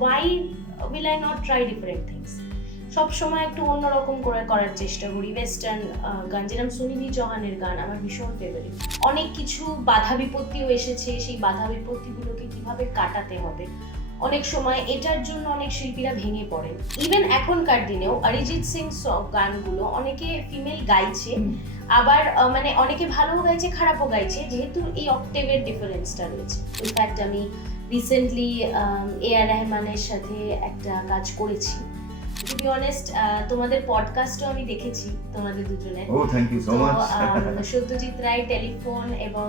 why will I not try different things? সব সময় একটু অন্যরকম করে করার চেষ্টা করি। ওয়েস্টার্ন গান, যেরকম সুনিধি চৌহানের গান আমার ভীষণ ফেভারিট। অনেক কিছু বাধা বিপত্তিও এসেছে, সেই বাধা বিপত্তিগুলোকে কিভাবে কাটাতে হবে। অনেক সময় এটার জন্য অনেক শিল্পীরা ভেঙে পড়েন। ইভেন এখনকার দিনেও অরিজিৎ সিং গানগুলো অনেকে ফিমেল গাইছে, আবার মানে অনেকে ভালোও গাইছে, খারাপও গাইছে, যেহেতু এই অক্টেভের ডিফারেন্সটা রয়েছে। ইনফ্যাক্ট আমি রিসেন্টলি A.R. রহমানের সাথে একটা কাজ করেছি। টু বি অনেস্ট, তোমাদের পডকাস্টও আমি দেখেছি তোমাদের দুজনের। ও thank you so much. Satyajit Ray telephone এবং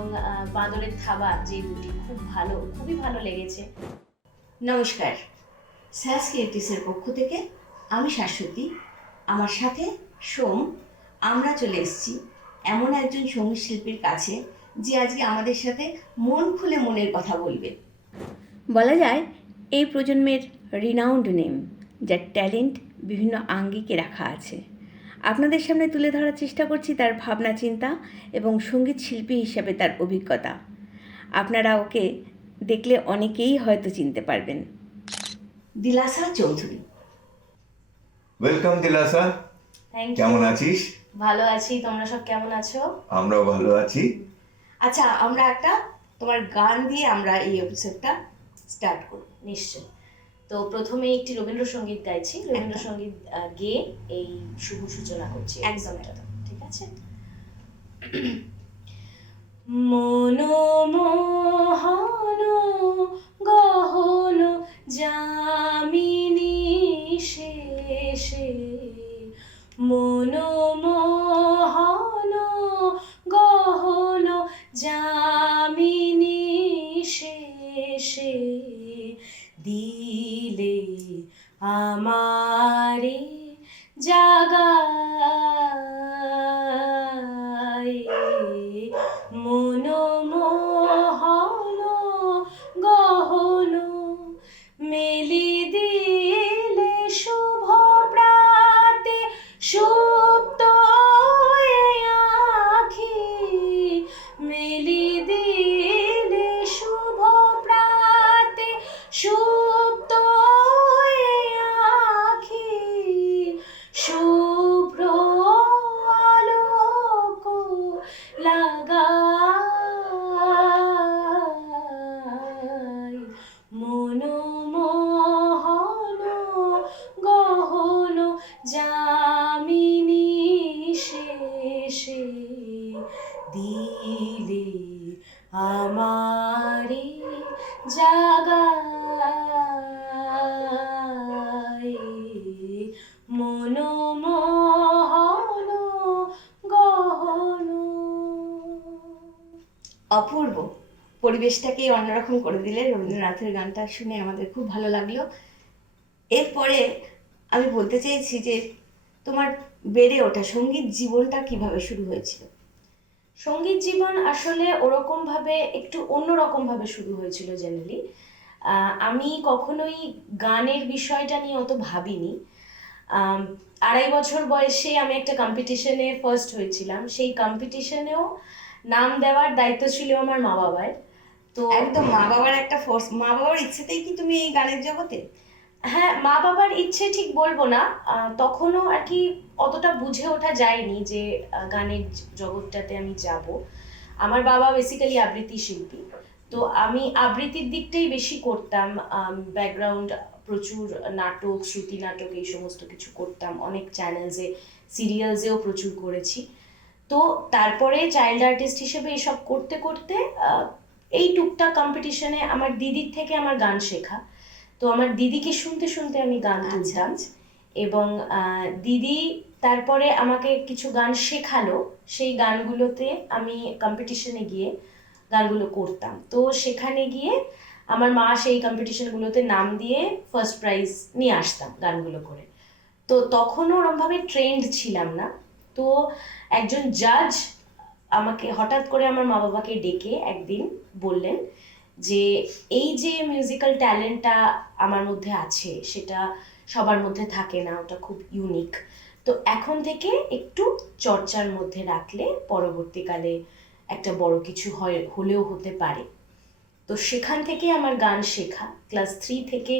বাঁদরের থাবা, যে দুটি খুবই ভালো লেগেছে। নমস্কার, স্যাস ক্রিয়েটিভসের পক্ষ থেকে আমি শাশ্বতী, আমার সাথে সোম। আমরা চলে এসেছি এমন একজন সঙ্গীত শিল্পীর কাছে যে আজকে আমাদের সাথে মন খুলে মনের কথা বলবে। বলা যায় এই প্রজন্মের রিনাউন্ড নেম, যার ট্যালেন্ট বিভিন্ন আঙ্গিকে রাখা আছে। আপনাদের সামনে তুলে ধরার চেষ্টা করছি তার ভাবনা চিন্তা এবং সঙ্গীত শিল্পী হিসাবে তার অভিজ্ঞতা। আপনারা ওকে দেখলে অনেকেই হয়তো চিনতে পারবেন। Dilasa Chowdhury. Welcome Dilasa, thank you. কেমন আছিস? ভালো আছি, তোমরা সব কেমন আছো? আমরাও ভালো আছি। আচ্ছা, আমরা একটা তোমার গান দিয়ে আমরা এই এপিসোডটা স্টার্ট করব। নিশ্চয়। তো প্রথমে একটি রবীন্দ্রসঙ্গীত গাইছি, রবীন্দ্রসঙ্গীত গেয়ে এই শুভ সূচনা করছি। একদম। ঠিক আছে। মনোমোহন গহন যামিনী শেষে, মনোমোহন গহন যামিনী শেষে, দিলে আমারে জাগায়, মনোমোহন গহন মেলি দিলে শুভ প্রাতে, সুপ্ত আখি মেলি দিলে শুভ প্রাতে, সুপ্ত আখি শুভ্র আলোক লাগায়, মনোমোহন গহন যামিনী শেষে, দিলে আমারে জাগায়, মনোমোহন গহন। অপূর্ব, পরিবেশটাকে অন্যরকম করে দিলে। রবীন্দ্রনাথের গানটা শুনে আমাদের খুব ভালো লাগলো। এরপরে আমি বলতে চাইছি যে তোমার বেড়ে ওঠা সঙ্গীত জীবনটা কিভাবে শুরু হয়েছিল? সঙ্গীত জীবন আসলে ওরকমভাবে একটু অন্যরকমভাবে শুরু হয়েছিল জেনারেলি। আমি কখনোই গানের বিষয়টা নিয়ে অত ভাবিনি। 2.5 বছর বয়সে আমি একটা কম্পিটিশনে ফার্স্ট হয়েছিলাম। সেই কম্পিটিশনেও নাম দেওয়ার দায়িত্ব ছিল আমার মা বাবার। তো একদম মা বাবার একটা ফোর্স, মা বাবার ইচ্ছেতেই কি তুমি এই গানের জগতে? হ্যাঁ, মা বাবার ইচ্ছে ঠিক বলবো না, তখনও আর কি অতটা বুঝে ওঠা যায়নি যে গানের জগৎটাতে আমি যাব। আমার বাবা বেসিক্যালি আবৃত্তি শিল্পী, তো আমি আবৃত্তির দিকটাই বেশি করতাম। ব্যাকগ্রাউন্ড প্রচুর নাটক, শ্রুতি নাটক, এই সমস্ত কিছু করতাম। অনেক চ্যানেলসে, সিরিয়ালসেও প্রচুর করেছি। তো তারপরে চাইল্ড আর্টিস্ট হিসেবে এসব করতে করতে এই টুকটাক কম্পিটিশনে আমার দিদির থেকে আমার গান শেখা। তো আমার দিদিকে শুনতে শুনতে আমি গান তুলতাম, এবং দিদি তারপরে আমাকে কিছু গান শেখালো। সেই গানগুলোতে আমি কম্পিটিশনে গিয়ে গানগুলো করতাম। তো সেখানে গিয়ে আমার মা সেই কম্পিটিশনগুলোতে নাম দিয়ে ফার্স্ট প্রাইজ নিয়ে আসতাম গানগুলো করে। তো তখনও ওরমভাবে ট্রেন্ড ছিলাম না। তো একজন জাজ আমাকে হঠাৎ করে আমার মা বাবাকে ডেকে একদিন বললেন যে এই যে মিউজিক্যাল ট্যালেন্টটা আমার মধ্যে আছে, সেটা সবার মধ্যে থাকে না, ওটা খুব ইউনিক। তো এখন থেকে একটু চর্চার মধ্যে রাখলে পরবর্তীকালে একটা বড় কিছু হলেও হতে পারে। তো সেখান থেকে আমার গান শেখা। ক্লাস 3 থেকে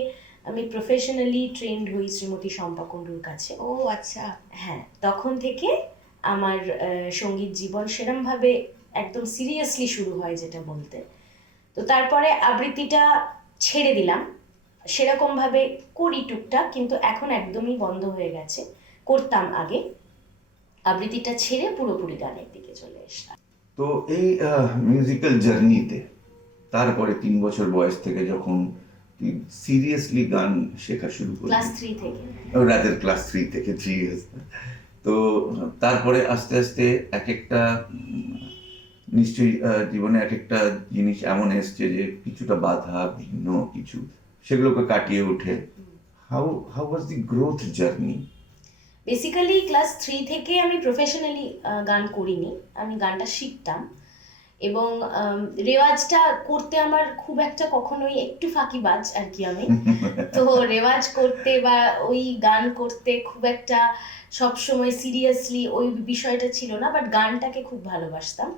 আমি প্রফেশনালি ট্রেন্ড হই শ্রীমতী শম্পা কুণ্ডুর কাছে। ও আচ্ছা। হ্যাঁ, তখন থেকে আমার সঙ্গীত জীবন সেরমভাবে একদম সিরিয়াসলি শুরু হয় যেটা বলতে। তো তারপরে আবৃত্তিটা ছেড়ে দিলাম, সেরকমভাবে করি টুকটাক, কিন্তু এখন একদমই বন্ধ হয়ে গেছে। করতাম আগে, আবৃত্তিটা ছেড়ে পুরোপুরি গানের দিকে চলে এসলাম। তো এই মিউজিক্যাল জার্নিতে তারপরে 3 বছর বয়স থেকে যখন সিরিয়াসলি গান শেখা শুরু করলি, ক্লাস 3 থেকে। রাতের ক্লাস 3 থেকে 3 ইয়ার্স, তো তারপরে আস্তে আস্তে এক একটা নিশ্চয়ই জীবনে এক একটা জিনিস এমন এসছে যে কিছুটা বাধা ভিন্ন কিছু, সেগুলোকে কাটিয়ে উঠে how how was the growth journey? Basically class 3 থেকে আমি প্রফেশনালি গান করিনি, আমি গানটা শিখতাম এবং রেওয়াজটা করতে আমার খুব একটা কখনোই, একটু ফাঁকিবাজ আর কি আমি, তো রেওয়াজ করতে বা ওই গান করতে খুব একটা সবসময় সিরিয়াসলি ওই বিষয়টা ছিল না, বাট গানটাকে খুব ভালোবাসতাম।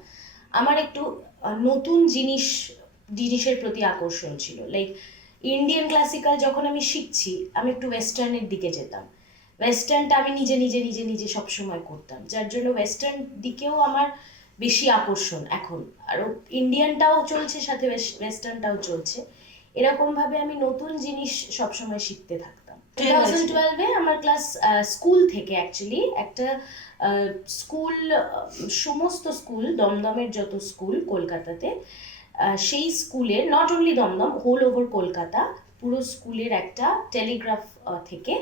আমার একটু নতুন জিনিসের প্রতি আকর্ষণ ছিল। লাইক ইন্ডিয়ান ক্লাসিক্যাল যখন আমি শিখছি, আমি একটু ওয়েস্টার্নের দিকে যেতাম। ওয়েস্টার্নটা আমি নিজে নিজে নিজে নিজে সবসময় করতাম, যার জন্য ওয়েস্টার্ন দিকেও আমার বেশি আকর্ষণ এখন। আরও ইন্ডিয়ানটাও চলছে, সাথে ওয়েস্টার্নটাও চলছে। এরকমভাবে আমি নতুন জিনিস সবসময় শিখতে থাকতাম। 2012-এ আমার ক্লাস স্কুল থেকে অ্যাকচুয়ালি একটা স্কুল, সমস্ত স্কুল, দমদমের যত স্কুল কলকাতাতে, সেই স্কুলের, not only Dum Dum, whole over Kolkata, পুরো স্কুলের একটা টেলিগ্রাফ থেকে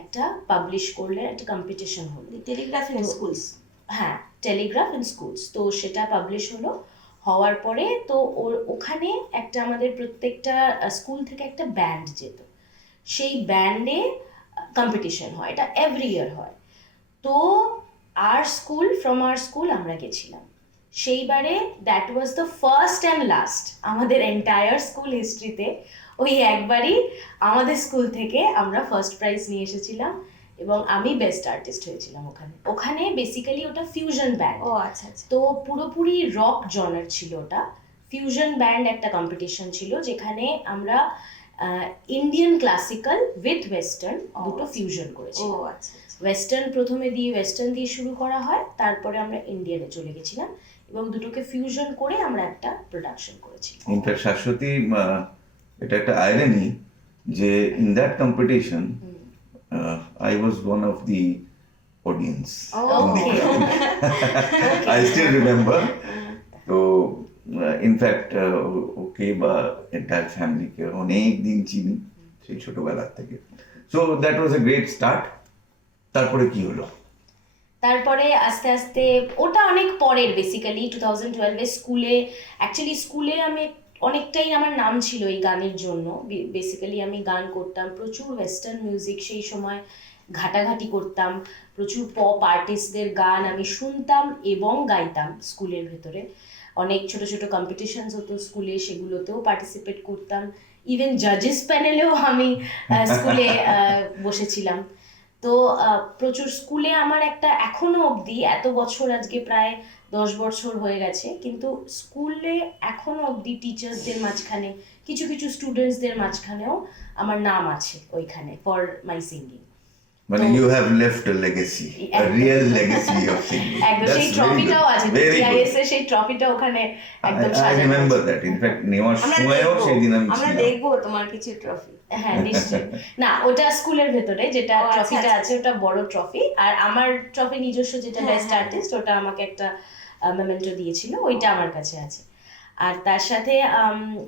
একটা পাবলিশ করলে একটা কম্পিটিশন হলো। Telegraph in schools. হ্যাঁ, টেলিগ্রাফ ইন স্কুলস। তো সেটা পাবলিশ হলো, হওয়ার পরে তো ওখানে একটা আমাদের প্রত্যেকটা স্কুল থেকে একটা ব্যান্ড যেত, সেই ব্যান্ডে কম্পিটিশন হয়, এটা এভরি ইয়ার হয়। তো ফ্রম আর স্কুল আমরা গেছিলাম সেইবারে। That was the first and last আমাদের এন্টায়ার স্কুল হিস্ট্রিতে। ওই একবারই আমাদের স্কুল থেকে আমরা ফার্স্ট প্রাইজ নিয়ে এসেছিলাম এবং আমি বেস্ট আর্টিস্ট হয়েছিলাম ওখানে বেসিক্যালি ওটা ফিউশন ব্যান্ড। ও আচ্ছা আচ্ছা। তো পুরোপুরি রক জনার ছিল ওটা, ফিউশন ব্যান্ড একটা কম্পিটিশন ছিল, যেখানে আমরা ইন্ডিয়ান ক্লাসিক্যাল উইথ ওয়েস্টার্ন দুটো ফিউশন করেছি। ও আচ্ছা। ওয়েস্টার্ন ওয়েস্টার্ন দিয়ে শুরু করা হয়, তারপরে আমরা ইন্ডিয়ানে চলে গেছিলাম এবং দুটোকে ফিউশন করে আমরা একটা প্রোডাকশন করেছি। ইনফ্যাক্ট শাশ্বতী, এটা একটা আইরনি যে in that competition I was one of the audience. Okay. I still remember. তো ইনফ্যাক্ট ওকে বা এন্টায়ার ফ্যামিলিকে অনেক দিন চিনি সেই ছোটবেলার থেকে। So that was a great start. তারপরে কি হলো? তারপরে আস্তে আস্তে, ওটা অনেক পরের, বেসিক্যালি 2012-এ স্কুলে আমি অনেকটাই, আমার নাম ছিল এই গানের জন্য। বেসিক্যালি আমি গান করতাম, প্রচুর ওয়েস্টার্ন মিউজিক সেই সময় ঘাটাঘাটি করতাম, প্রচুর পপ আর্টিস্টদের গান আমি শুনতাম এবং গাইতাম স্কুলের ভেতরে। অনেক ছোট ছোট কম্পিটিশনস হতো স্কুলে, সেগুলোতেও পার্টিসিপেট করতাম। ইভেন জাজেস প্যানেলেও আমি স্কুলে বসেছিলাম। তো প্রচুর স্কুলে আমার একটা, এখনো অবধি, এত বছর, আজকে প্রায় 10 বছর হয়ে গেছে, কিন্তু স্কুলে এখনো অবধি টিচার্সদের মাঝখানে, কিছু কিছু স্টুডেন্টসদের মাঝখানেও আমার নাম আছে ওইখানে, ফর মাই সিঙ্গিং। মানে you have left a legacy, a real legacy of singing. একদম, সেই ট্রফিটাও আছে, টিআইএস এর সেই ট্রফিটা ওখানে একদম I সাজানো। remember that. In fact, নেওয়ার সময়ও সেদিন আমি আমরা ছিলাম। দেখবো তোমার কিছু ট্রফি। হ্যাঁ নিশ্চয়ই। না, ওটা স্কুলের ভেতরে যেটা ও, আচ্ছা, ট্রফিটা আচ্ছা। আছে, ওটা বড় ট্রফি। আর আমার ট্রফি নিজস্ব, যেটা হ্যাঁ, বেস্ট হ্যাঁ, আর্টিস্ট, ওটা আমাকে একটা মেমেন্টো দিয়েছিল, ওইটা আমার কাছে আছে। আর তার সাথে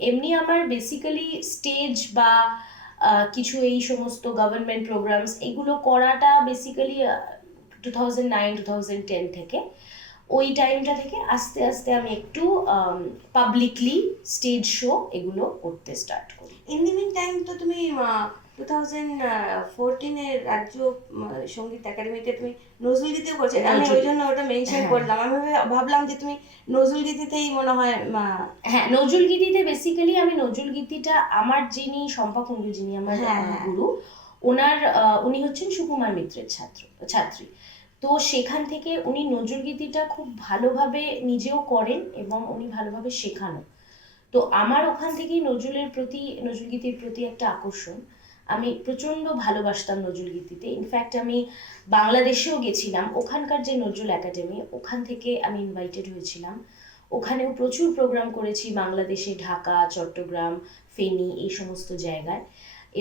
এমনি আমার বেসিক্যালি স্টেজ বা কিছু এই সমস্ত গভর্নমেন্ট প্রোগ্রামস, এগুলো করাটা বেসিক্যালি 2009-2010 থেকে, ওই টাইমটা থেকে আস্তে আস্তে আমি একটু পাবলিকলি স্টেজ শো এগুলো করতে স্টার্ট করি। ইন দি মিন টাইম তো তুমি 2014-এর রাজ্য সঙ্গীত একাডেমিতে তুমি নজরুলগীতিও করছো। আমি ওই জন্য ওটা মেনশন করলাম। আমি ভাবলাম যে তুমি নজরুলগীতিতেই মনে হয়। হ্যাঁ, নজরুলগীতিতে বেসিক্যালি আমি নজরুলগীতিটা, আমার যিনি শম্পা কুণ্ডু, যিনি আমার গুরু, উনি হচ্ছেন সুকুমার মিত্রের ছাত্রী। তো সেখান থেকে উনি নজরুলগীতিটা খুব ভালোভাবে নিজেও করেন এবং উনি ভালোভাবে শেখানো। তো আমার ওখান থেকেই নজরুলগীতির প্রতি একটা আকর্ষণ। আমি প্রচণ্ড ভালোবাসতাম নজরুল গীতিতে। ইনফ্যাক্ট আমি বাংলাদেশেও গেছিলাম, ওখানকার যে নজরুল একাডেমি, ওখান থেকে আমি ইনভাইটেড হয়েছিলাম। ওখানেও প্রচুর প্রোগ্রাম করেছি বাংলাদেশে, ঢাকা, চট্টগ্রাম, ফেনী, এই সমস্ত জায়গায়।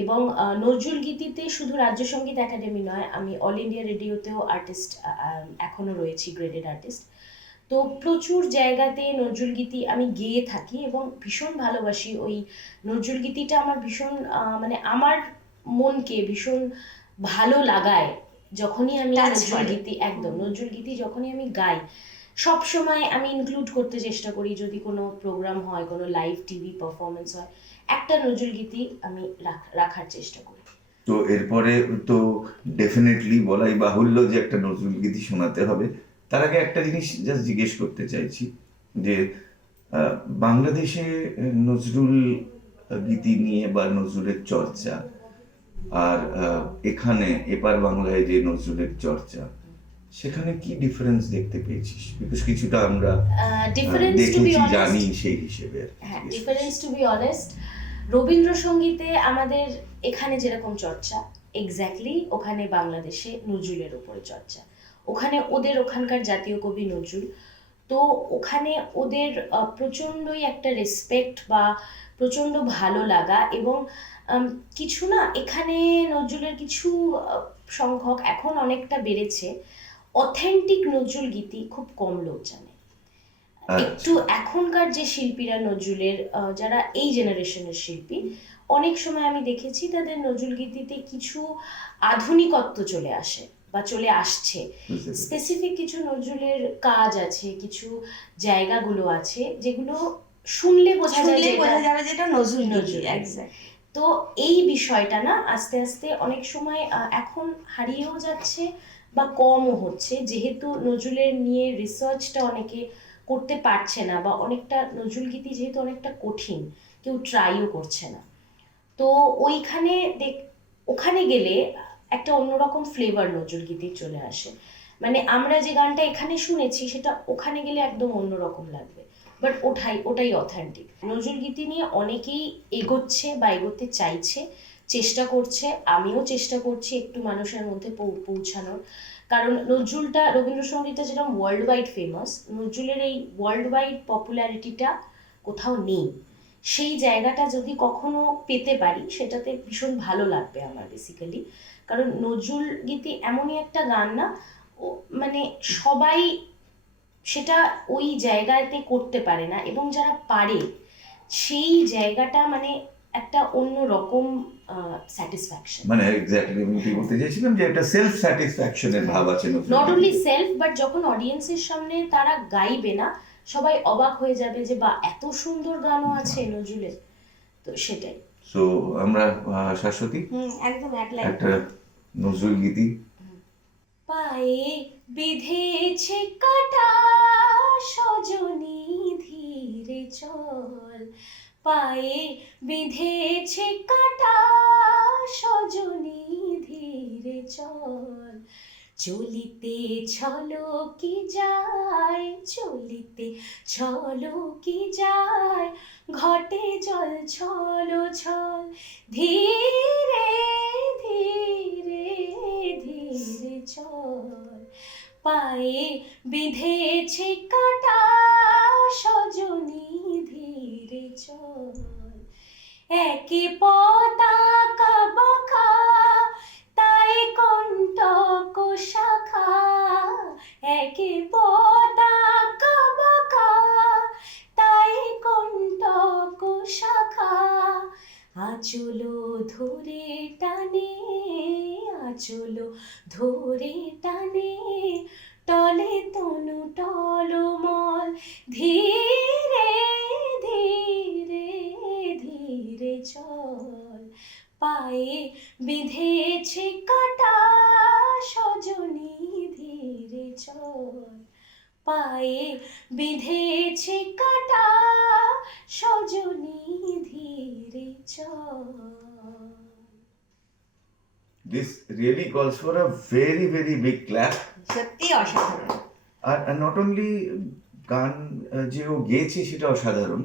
এবং নজরুল গীতিতে শুধু রাজ্য সঙ্গীত একাডেমি নয়, আমি অল ইন্ডিয়া রেডিওতেও আর্টিস্ট এখনও রয়েছি, গ্রেডেড আর্টিস্ট। তো প্রচুর জায়গাতে নজরুল গীতি আমি গেয়ে থাকি এবং ভীষণ ভালোবাসি। ওই নজরুল গীতিটা আমার ভীষণ মানে আমার মনকে ভীষণ ভালো লাগায় যখনই আমি Touch নজরুল করে। গীতি, একদম নজরুল গীতি যখনই আমি গাই। সব সময় আমি ইনক্লুড করতে চেষ্টা করি, যদি কোনো প্রোগ্রাম হয়, কোনো লাইভ টিভি পারফরমেন্স হয়, একটা নজরুল গীতি আমি রাখার চেষ্টা করি। তো এরপরে তো ডেফিনেটলি বলাই বাহুল্য যে একটা নজরুল গীতি শোনাতে হবে। তার আগে একটা জিনিস জাস্ট জিজ্ঞেস করতে চাইছি যে বাংলাদেশে নজরুল গীতি নিয়ে বা নজরুলের চর্চা আর এখানে এপার বাংলায় যে নজরুলের চর্চা, সেখানে কি ডিফারেন্স দেখতে পেয়েছিস? বিকজ কিছুটা আমরা ডিফারেন্স টু বি দেখেছি, অনেস্ট, জানি সেই হিসেবে আর কি হ্যাঁ, জিজ্ঞেস ডিফারেন্স করছি। টু বি অনেস্ট, রবীন্দ্রসঙ্গীতে আমাদের এখানে যেরকম চর্চা, এক্স্যাক্টলি ওখানে বাংলাদেশে নজরুলের উপরে চর্চা। ওখানে ওদের ওখানকার জাতীয় কবি নজরুল, তো ওখানে ওদের প্রচণ্ডই একটা রেসপেক্ট বা প্রচণ্ড ভালো লাগা। এবং কিছু না, এখানে নজরুলের কিছু সংখ্যক এখন অনেকটা বেড়েছে, অথেন্টিক নজরুল গীতি খুব কম লোক জানে। একটু এখনকার যে শিল্পীরা নজরুলের, যারা এই জেনারেশনের শিল্পী, অনেক সময় আমি দেখেছি তাদের নজরুল গীতিতে কিছু আধুনিকত্ব চলে আসে বা চলে আসছে। বুঝতে পেরেছি। স্পেসিফিক কিছু নজরুলের কাজ আছে, কিছু জায়গাগুলো আছে যেগুলো শুনলে বোঝা যায় শুনলে যে বোঝা এটা যাবে যেটা নজরুল গীতি। নজরুল। Exact. তো এই বিষয়টা না আস্তে আস্তে অনেক সময় এখন হারিয়েও যাচ্ছে বা কমও হচ্ছে, যেহেতু নজরুলের নিয়ে রিসার্চটা অনেকে করতে পারছে না, বা অনেকটা নজরুল গীতি যেহেতু অনেকটা কঠিন, কেউ ট্রাইও করছে না। তো ওইখানে ওখানে গেলে একটা অন্যরকম ফ্লেভার নজরুল গীতির চলে আসে। মানে আমরা যে গানটা এখানে শুনেছি সেটা ওখানে গেলে একদম অন্যরকম লাগবে, বাট ওটাই অথেন্টিক। নজরুল গীতি নিয়ে অনেকেই এগোচ্ছে বা এগোতে চাইছে, চেষ্টা করছে, আমিও চেষ্টা করছি একটু মানুষের মধ্যে পৌঁছানোর। কারণ রবীন্দ্রসঙ্গীতটা যেরকম ওয়ার্ল্ড ওয়াইড ফেমাস, নজরুলের এই ওয়ার্ল্ড ওয়াইড পপুলারিটিটা কোথাও নেই। সেই জায়গাটা যদি কখনো পেতে পারি, সেটাতে ভীষণ ভালো লাগবে আমার বেসিক্যালি। কারণ নজরুল গীতি এমনই একটা গান না, ও মানে সবাই সেটা ওই জায়গাতে করতে পারে না, এবং যারা পারে সেই জায়গাটা মানে একটা অন্য রকম স্যাটিসফ্যাকশন। মানে এক্স্যাক্টলি আমি কি বলতে চাইছিলাম যে একটা সেলফ স্যাটিসফ্যাকশনের ভাব আছে নজরুল নট অনলি গীতিতে। সেলফ, বাট যখন অডিয়েন্সের সামনে তারা গাইবে না, সবাই অবাক হয়ে যাবে যে বা এত সুন্দর গানও আছে নজরুলের। তো সেটাই। সো আমরা শাশ্বতী একদম এক লাইন। একটা নজরুল গীতি। পায়ে বিঁধেছে কাটা সজনী ধীরে চল, পায়ে বিঁধেছে কাটা সজনী ধীরে চল, চলিতে ছলো কি যায়, চলিতে ছলো কি যায়, ঘটে জল ছলো ছল, ধীরে ধীরে ধীরে চল, পায়ে বিঁধেছে কাটা সজনী ধীরে চল, একে পতাকা বাঁকা তাই কণ্টক শাখা, একে পতাকা বাঁকা তাই কণ্টক শাখা, আঁচল ধরে টানে, আঁচল ধরে টানে, টলে তনু টলমল, ধীরে ধীরে ধীরে চল, পায়ে বিঁধেছে কাটা সজনী ধীরে চল, পায়ে বিঁধেছে কাটা সজনী ধীরে চল। This really calls for a very very big clap. সত্যি অসাধারণ। আর নট অনলি গান যে ও গেয়েছে সেটা অসাধারণ,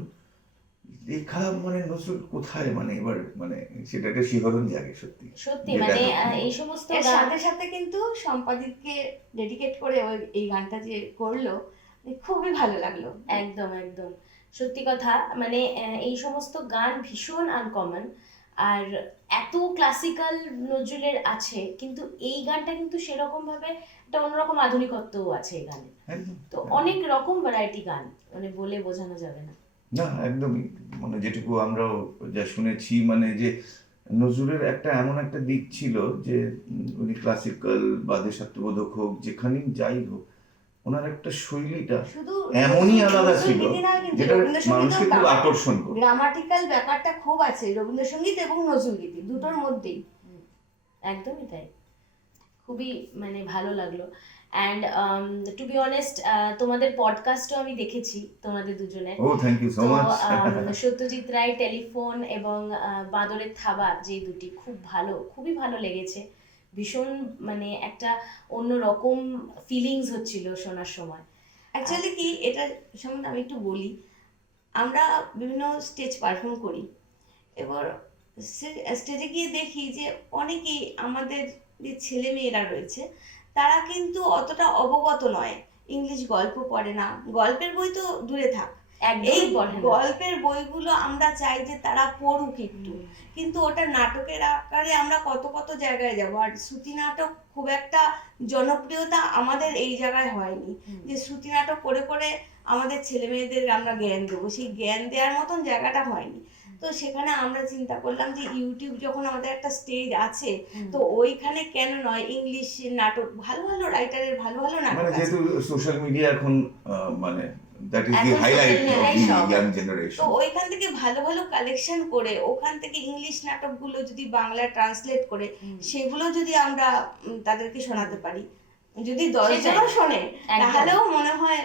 লেখা মানে নজরুল কোথায়, মানে এবার মানে সেটা একটা শিহরণ জাগে সত্যি। সত্যি যেটা মানে এখন- এই সমস্ত এর গান সাথে সাথে কিন্তু সম্পাদিতকে ডেডিকেট করে ওই এই গানটা যে করলো খুবই ভালো লাগলো। একদম একদম সত্যি কথা, মানে এই সমস্ত গান ভীষণ আনকমন, আর এত ক্লাসিক্যাল নজরুলের আছে, কিন্তু এই গানটা কিন্তু সেরকম ভাবে একটা অন্যরকম আধুনিকত্বও আছে এই গানে। একদম তো অনেক রকম ভ্যারাইটি গান, মানে বলে বোঝানো যাবে না। না একদমই, মানে যেটুকু আমরাও যা শুনেছি, মানে যে নজরুলের একটা এমন একটা দিক ছিল যে উনি ক্লাসিক্যাল বা দেশাত্মবোধক হোক, যেখানেই যাই হোক, ওনার একটা শৈলীটা শুধু এমনই আলাদা ছিল রবীন্দ্রসঙ্গীতই না, কিন্তু যেটা মানুষকে খুব রবীন্দ্রসঙ্গীতেও আকর্ষণ করে। গ্রামাটিক্যাল ব্যাপারটা খুব আছে রবীন্দ্রসঙ্গীত এবং নজরুলগীতি দুটোর মধ্যেই। একদমই তাই, খুবই মানে ভালো লাগলো। অ্যান্ড টু বি অনেস্ট, তোমাদের পডকাস্টও আমি দেখেছি তোমাদের দুজনের। ও থ্যাংক ইউ সো তো মাচ। সত্যজিৎ রায় টেলিফোন এবং বাঁদরের থাবা, যে দুটি খুব ভালো, খুবই ভালো লেগেছে। ভীষণ মানে একটা অন্যরকম ফিলিংস হচ্ছিল শোনার সময়। অ্যাকচুয়ালি কি এটা সম্বন্ধে আমি একটু বলি, আমরা বিভিন্ন স্টেজ পারফর্ম করি, এবার স্টেজে গিয়ে দেখি যে অনেকেই আমাদের যে ছেলে মেয়েরা রয়েছে তারা কিন্তু অতটা অবগত নয়, ইংলিশ গল্প পড়ে না, গল্পের বই তো দূরে থাক, এই একদমই পড়ে না। গল্পের বইগুলো আমরা চাই যে তারা পড়ুক একটু, কিন্তু ওটা নাটকের আকারে আমরা কত কত জায়গায় যাব। আর শ্রুতি নাটক খুব একটা জনপ্রিয়তা আমাদের এই জায়গায় হয়নি যে শ্রুতি নাটক করে করে আমাদের ছেলে মেয়েদের আমরা জ্ঞান দেবো, সেই জ্ঞান দেওয়ার মতন জায়গাটা হয়নি। তো সেখানে আমরা চিন্তা করলাম যে ইউটিউব যখন আমাদের একটা স্টেজ আছে, তো ওইখানে কেন নয় ইংলিশ নাটক, ভালো ভালো রাইটারের ভালো ভালো মানে নাটক আছে। যেহেতু সোশ্যাল মিডিয়া এখন মানে দ্যাট ইজ দি এখন হাইলাইট social অফ media-ই দি সব। ইয়াং তো জেনারেশন। ওইখান থেকে ভালো ভালো কালেকশন করে ওখান থেকে ইংলিশ নাটকগুলো যদি বাংলা ট্রান্সলেট করে সেগুলো যদি আমরা তাদেরকে শোনাতে পারি, যদি 10 সেটাই। জনও শোনে একদম। তাহলেও মনে হয়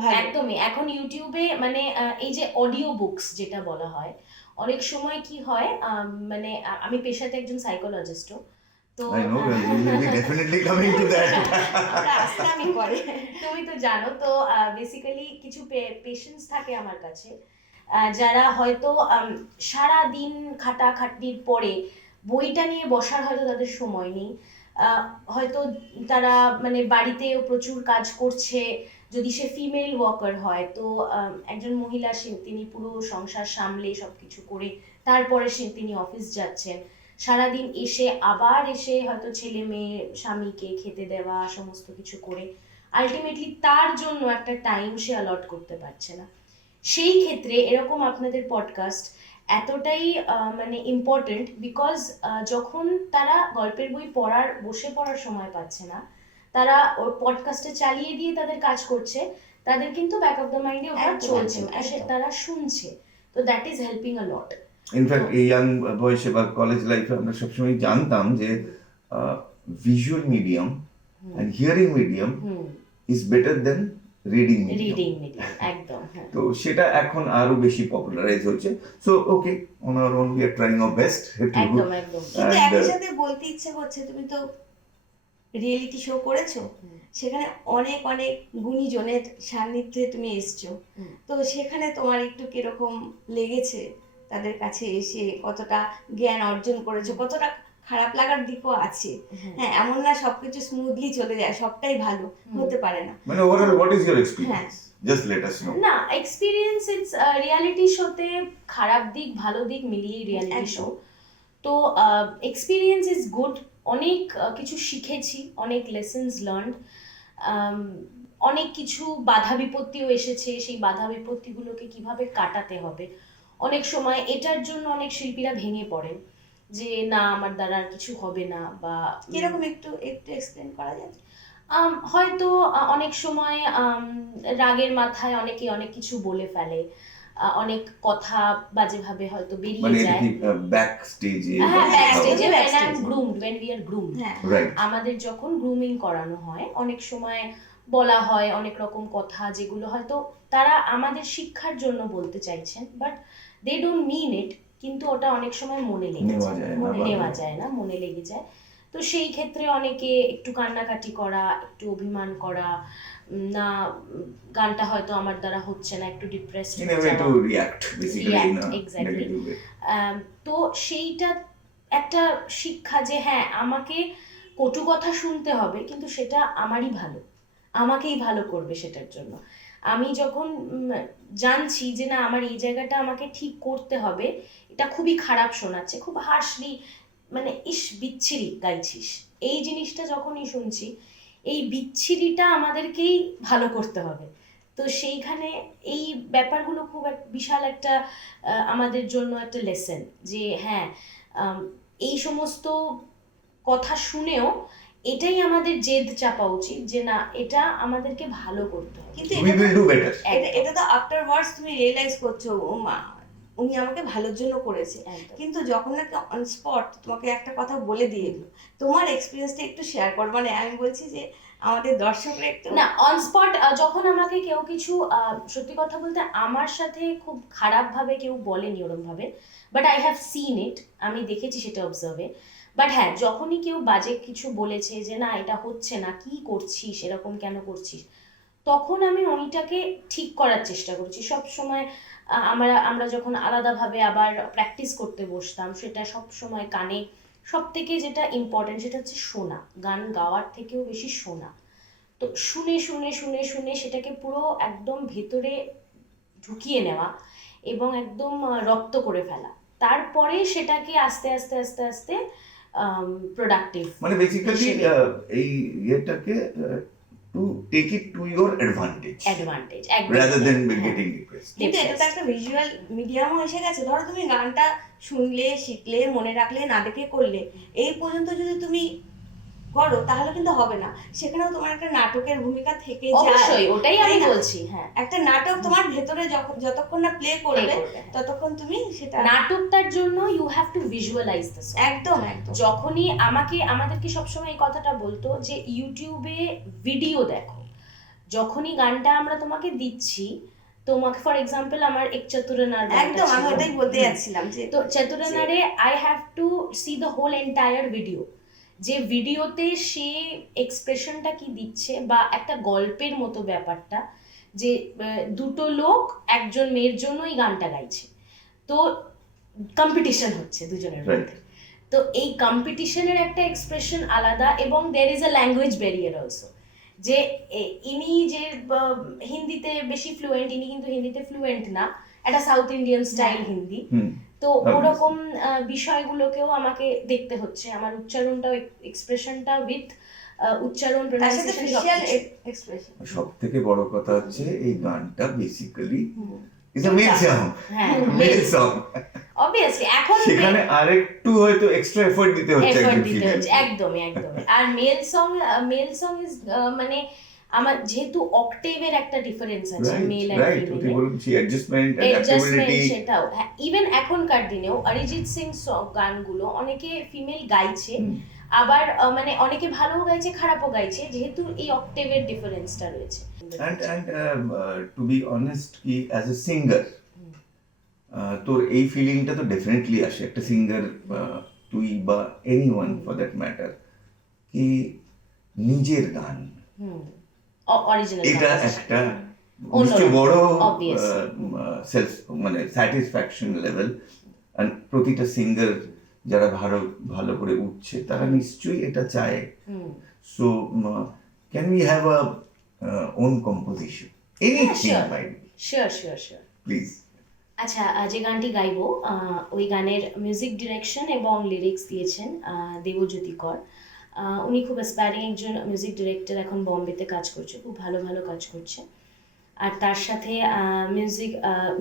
ভালো। একদমই, এখন ইউটিউবে মানে এই যে অডিও বুকস যেটা বলা হয়, অনেক সময় কি হয়, মানে আমি পেশাতে একজন সাইকোলজিস্টও, তো I know you will be definitely coming to that. আমরা আসতে আমি পরে। তুমি তো জানো, তো বেসিক্যালি কিছু পেশেন্টস থাকে আমার কাছে, যারা হয়তো সারা দিন খাটাখাটনির পরে বইটা নিয়ে বসার হয়তো তাদের সময় নেই, হয়তো তারা মানে বাড়িতেও প্রচুর কাজ করছে, যদি সে ফিমেল ওয়ার্কার হয় তো একজন মহিলা, তিনি পুরো সংসার সামলে সবকিছু করে তারপরে তিনি অফিস যাচ্ছেন, সারাদিন এসে আবার এসে হয়তো ছেলে মেয়ে স্বামীকে খেতে দেওয়া সমস্ত কিছু করে আলটিমেটলি তার জন্য একটা টাইম সে অ্যালট করতে পারছে না। সেই ক্ষেত্রে এরকম আপনাদের পডকাস্ট এতটাই মানে ইম্পর্টেন্ট, বিকজ যখন তারা গল্পের বই বসে পড়ার সময় পাচ্ছে না, তারা ওর পডকাস্টে চালিয়ে দিয়ে তাদের কাজ করছে, তাদের কিন্তু ব্যাক অফ দ্য মাইন্ডে ওটা একদম, চলছে, একদম। তারা শুনছে, তো that is helping a lot. In fact এই ইয়াং বয়সে বা কলেজ লাইফে আমরা সবসময় জানতাম যে visual medium and hearing medium is better then reading medium. Reading medium, একদম, হ্যাঁ। তো সেটা এখন আরো বেশি পপুলারাইজ হচ্ছে। So okay, on our own we are trying our best. একদম একদম। কিন্তু And, একই সাথে বলতে ইচ্ছে করছে, তুমি তো রিয়েলিটি শো করেছো, সেখানে অনেক অনেক গুণীজনের সান্নিধ্যে তুমি এসছো, তো সেখানে তোমার একটু কিরকম লেগেছে তাদের কাছে এসে, কতটা জ্ঞান অর্জন করেছো, কতটা খারাপ লাগার দিকও আছে। হ্যাঁ, এমন না সবকিছু স্মুথলি চলে যায়, সবটাই ভালো হতে পারে না। মানে ওভারঅল হোয়াট ইজ ইওর হ্যাঁ। Experience? Just let us no. না, এক্সপিরিয়েন্স, ইটস রিয়ালিটি শোতে খারাপ দিক ভালো দিক মিলিয়ে রিয়ালিটি একদম। শো, তো এক্সপিরিয়েন্স ইজ গুড। অনেক কিছু শিখেছি, অনেক লেসন্স লার্নড, অনেক কিছু বাধা বিপত্তিও এসেছে, সেই বাধা বিপত্তিগুলোকে কিভাবে কাটাতে হবে। অনেক সময় এটার জন্য অনেক শিল্পীরা ভেঙে পড়েন যে না আমার দ্বারা আর কিছু হবে না, বা কিরকম একটু একটু এক্সপ্লেন করা যায়? হয়তো অনেক সময় রাগের মাথায় অনেকে অনেক কিছু বলে ফেলে, অনেক কথা বাজেভাবে হয়তো বেরিয়ে মানে যায়। ব্যাক স্টেজে, হ্যাঁ, backstage backstage. when I'm groomed, when we are groomed, হ্যাঁ, রাইট, আমাদের যখন গ্রুমিং করানো হয় অনেক সময় বলা হয় অনেক রকম কথা, যেগুলো হয়তো তারা আমাদের শিক্ষার জন্য বলতে চাইছেন, বাট দে ডোন্ট মিন ইট, কিন্তু ওটা অনেক সময় মনে লেগে নেওয়া যায়, যায় না, নেওয়া বারবার। যায় না, মনে লেগে যায়। তো সেই ক্ষেত্রে অনেকে একটু কান্নাকাটি করা, একটু অভিমান করা, না গানটা হয়তো আমার দ্বারা হচ্ছে না, একটু depressed in a way to react basically in React, a exactly. negative way. তো সেইটা একটা শিক্ষা যে হ্যাঁ আমাকে কটু কথা শুনতে হবে, কিন্তু সেটা আমারই ভালো, আমাকেই ভালো করবে সেটার জন্য। আমি যখন জানছি যে না আমার এই জায়গাটা আমাকে ঠিক করতে হবে, এটা খুবই খারাপ শোনাচ্ছে, খুব হার্শলি, মানে ইস বিচ্ছিরি গাইছিস, এই জিনিসটা যখনই শুনছি, এই বিচ্ছিরিটা আমাদেরকেই ভালো করতে হবে। তো সেইখানে এই ব্যাপারগুলো খুব বিশাল একটা আমাদের জন্য একটা লেসন যে হ্যাঁ এই সমস্ত কথা শুনেও এটাই আমাদের জেদ চাপা উচিত যে না এটা আমাদেরকে ভালো করতে হবে। কিন্তু We will do better. এটা তো আফটারওয়ার্ডস তুমি রিয়েলাইজ করছো, ও মা উনি আমাকে ভালোর জন্য করেছে। একদম। কিন্তু যখন নাকি অন স্পট তোমাকে একটা কথা বলে দিয়ে দিল, তোমার এক্সপিরিয়েন্সটা একটু শেয়ার করো। মানে আমি বলছি যে আমাদের দর্শকরা একটু না অন স্পট যখন আমাকে কেউ কিছু সত্যি কথা বলতে আমার সাথে খুব খারাপ ভাবে কেউ বলেনি ওরম ভাবে, বাট আই হ্যাভ সিন ইট, আমি দেখেছি সেটা অবজার্ভে। বাট হ্যাঁ যখনই কেউ বাজে কিছু বলেছে যে না এটা হচ্ছে না, কি করছিস, এরকম কেন করছিস, তখন আমি ওইটাকে ঠিক করার চেষ্টা করেছি সব সময়। আমরা যখন আলাদাভাবে আবার প্র্যাকটিস করতে বসতাম, সেটা সব সময় কানে, সব থেকে যেটা ইম্পর্টেন্ট সেটা হচ্ছে শোনা, গান গাওয়ার থেকেও বেশি শোনা। তো শুনে শুনে শুনে শুনে সেটাকে পুরো একদম ভেতরে ঢুকিয়ে নেওয়া এবং একদম রপ্ত করে ফেলা, তারপরে সেটাকে আস্তে আস্তে আস্তে আস্তে প্রোডাক্টিভ মানে বেসিক্যালি এই ইয়েটাকে to take it to your advantage advantage rather than একদম। Getting depressed. কিন্তু এটা তো একটা ভিজুয়াল মিডিয়ামও এসে গেছে। ধরো তুমি গানটা শুনলে, শিখলে, মনে রাখলে, না দেখে করলে, এই পর্যন্ত যদি তুমি করো তাহলে কিন্তু হবে না। সেখানেও তোমার একটা নাটকের ভূমিকা থেকে যায়। অবশ্যই ওটাই আমি তাই না? বলছি। হ্যাঁ একটা নাটক তোমার ভেতরে যতক্ষণ না প্লে করবে করবে। ততক্ষণ তুমি সেটা নাটকটার জন্য you have to visualize the song. একদম একদম যখনই আমাদেরকে সবসময় এই কথাটা বলতো যে ইউটিউবে ভিডিও দেখো, যখনই গানটা আমরা তোমাকে দিচ্ছি, তোমাকে ফর এক্সাম্পল আমার এক চতুরনার একদম আমি ওটাই বলতে যাচ্ছিলাম যে তো চতুরনারে I have to see the whole entire video, যে ভিডিওতে সে এক্সপ্রেশনটা কি দিচ্ছে, বা একটা গল্পের মতো ব্যাপারটা যে দুটো লোক একজন মেয়ের জন্য এই গানটা গাইছে, তো কম্পিটিশন হচ্ছে দুজনের মধ্যে, তো এই কম্পিটিশনের একটা এক্সপ্রেশন আলাদা, এবং there is a language barrier also, যে ইনি যে হিন্দিতে বেশি ফ্লুয়েন্ট, ইনি কিন্তু হিন্দিতে ফ্লুয়েন্ট না, একটা সাউথ ইন্ডিয়ান স্টাইল হিন্দি, তো ওরকম বিষয়গুলোকেও আমাকে দেখতে হচ্ছে, আমার উচ্চারণটাও এক্সপ্রেশনটা উইথ উচ্চারণ ফেশিয়াল এক্সপ্রেশন। সব থেকে বড় কথা হচ্ছে এই গানটা basically is a male song. হ্যাঁ মেল সং, অবভিয়াসলি এখন সেখানে আরেকটু হয়তো এক্সট্রা এফোর্ট দিতে হচ্ছে এফর্ট একজন দিতে ফিমেল। হচ্ছে, একদমই একদমই। আর মেল সং ইজ মানে আমার যেহেতু অক্টেভের একটা ডিফারেন্স আছে মেল আর রাইট, ওকে ফিমেল, বলুন সেই অ্যাডজাস্টমেন্ট অ্যাডজাস্টমেন্ট অ্যাডাপ্টেবিলিটি। সেটাও ইভেন এখনকার দিনেও অরিজিৎ সিং গানগুলো অনেকে ফিমেল গাইছে, আবার মানে অনেকে ভালোও গাইছে খারাপও গাইছে, যেহেতু এই অক্টেভের ডিফারেন্সটা রয়েছে। and to be honest কি অ্যাজ এ সিঙ্গার তোর এই ফিলিংটা তো ডেফিনেটলি আসে একটা সিঙ্গার, তুই বা এনিওয়ান ফর দ্যাট ম্যাটার, কি নিজের গান অরিজিনাল এটা একটা নিশ্চয় বড় সেলফ মানে স্যাটিসফ্যাকশন লেভেল, আর প্রতিটা সিঙ্গার যারা ভালো ভালো করে উঠছে তারা নিশ্চয়ই এটা চায়। So can we have a own composition anything by sure sure sure please. আচ্ছা যে গানটি গাইবো ওই গানের মিউজিক ডিরেকশন এবং লিরিক্স দিয়েছেন দেবজ্যোতি কর। উনি খুব অ্যাসপায়ারিং একজন মিউজিক ডিরেক্টর, এখন বম্বেতে কাজ করছে, খুব ভালো ভালো কাজ করছে। আর তার সাথে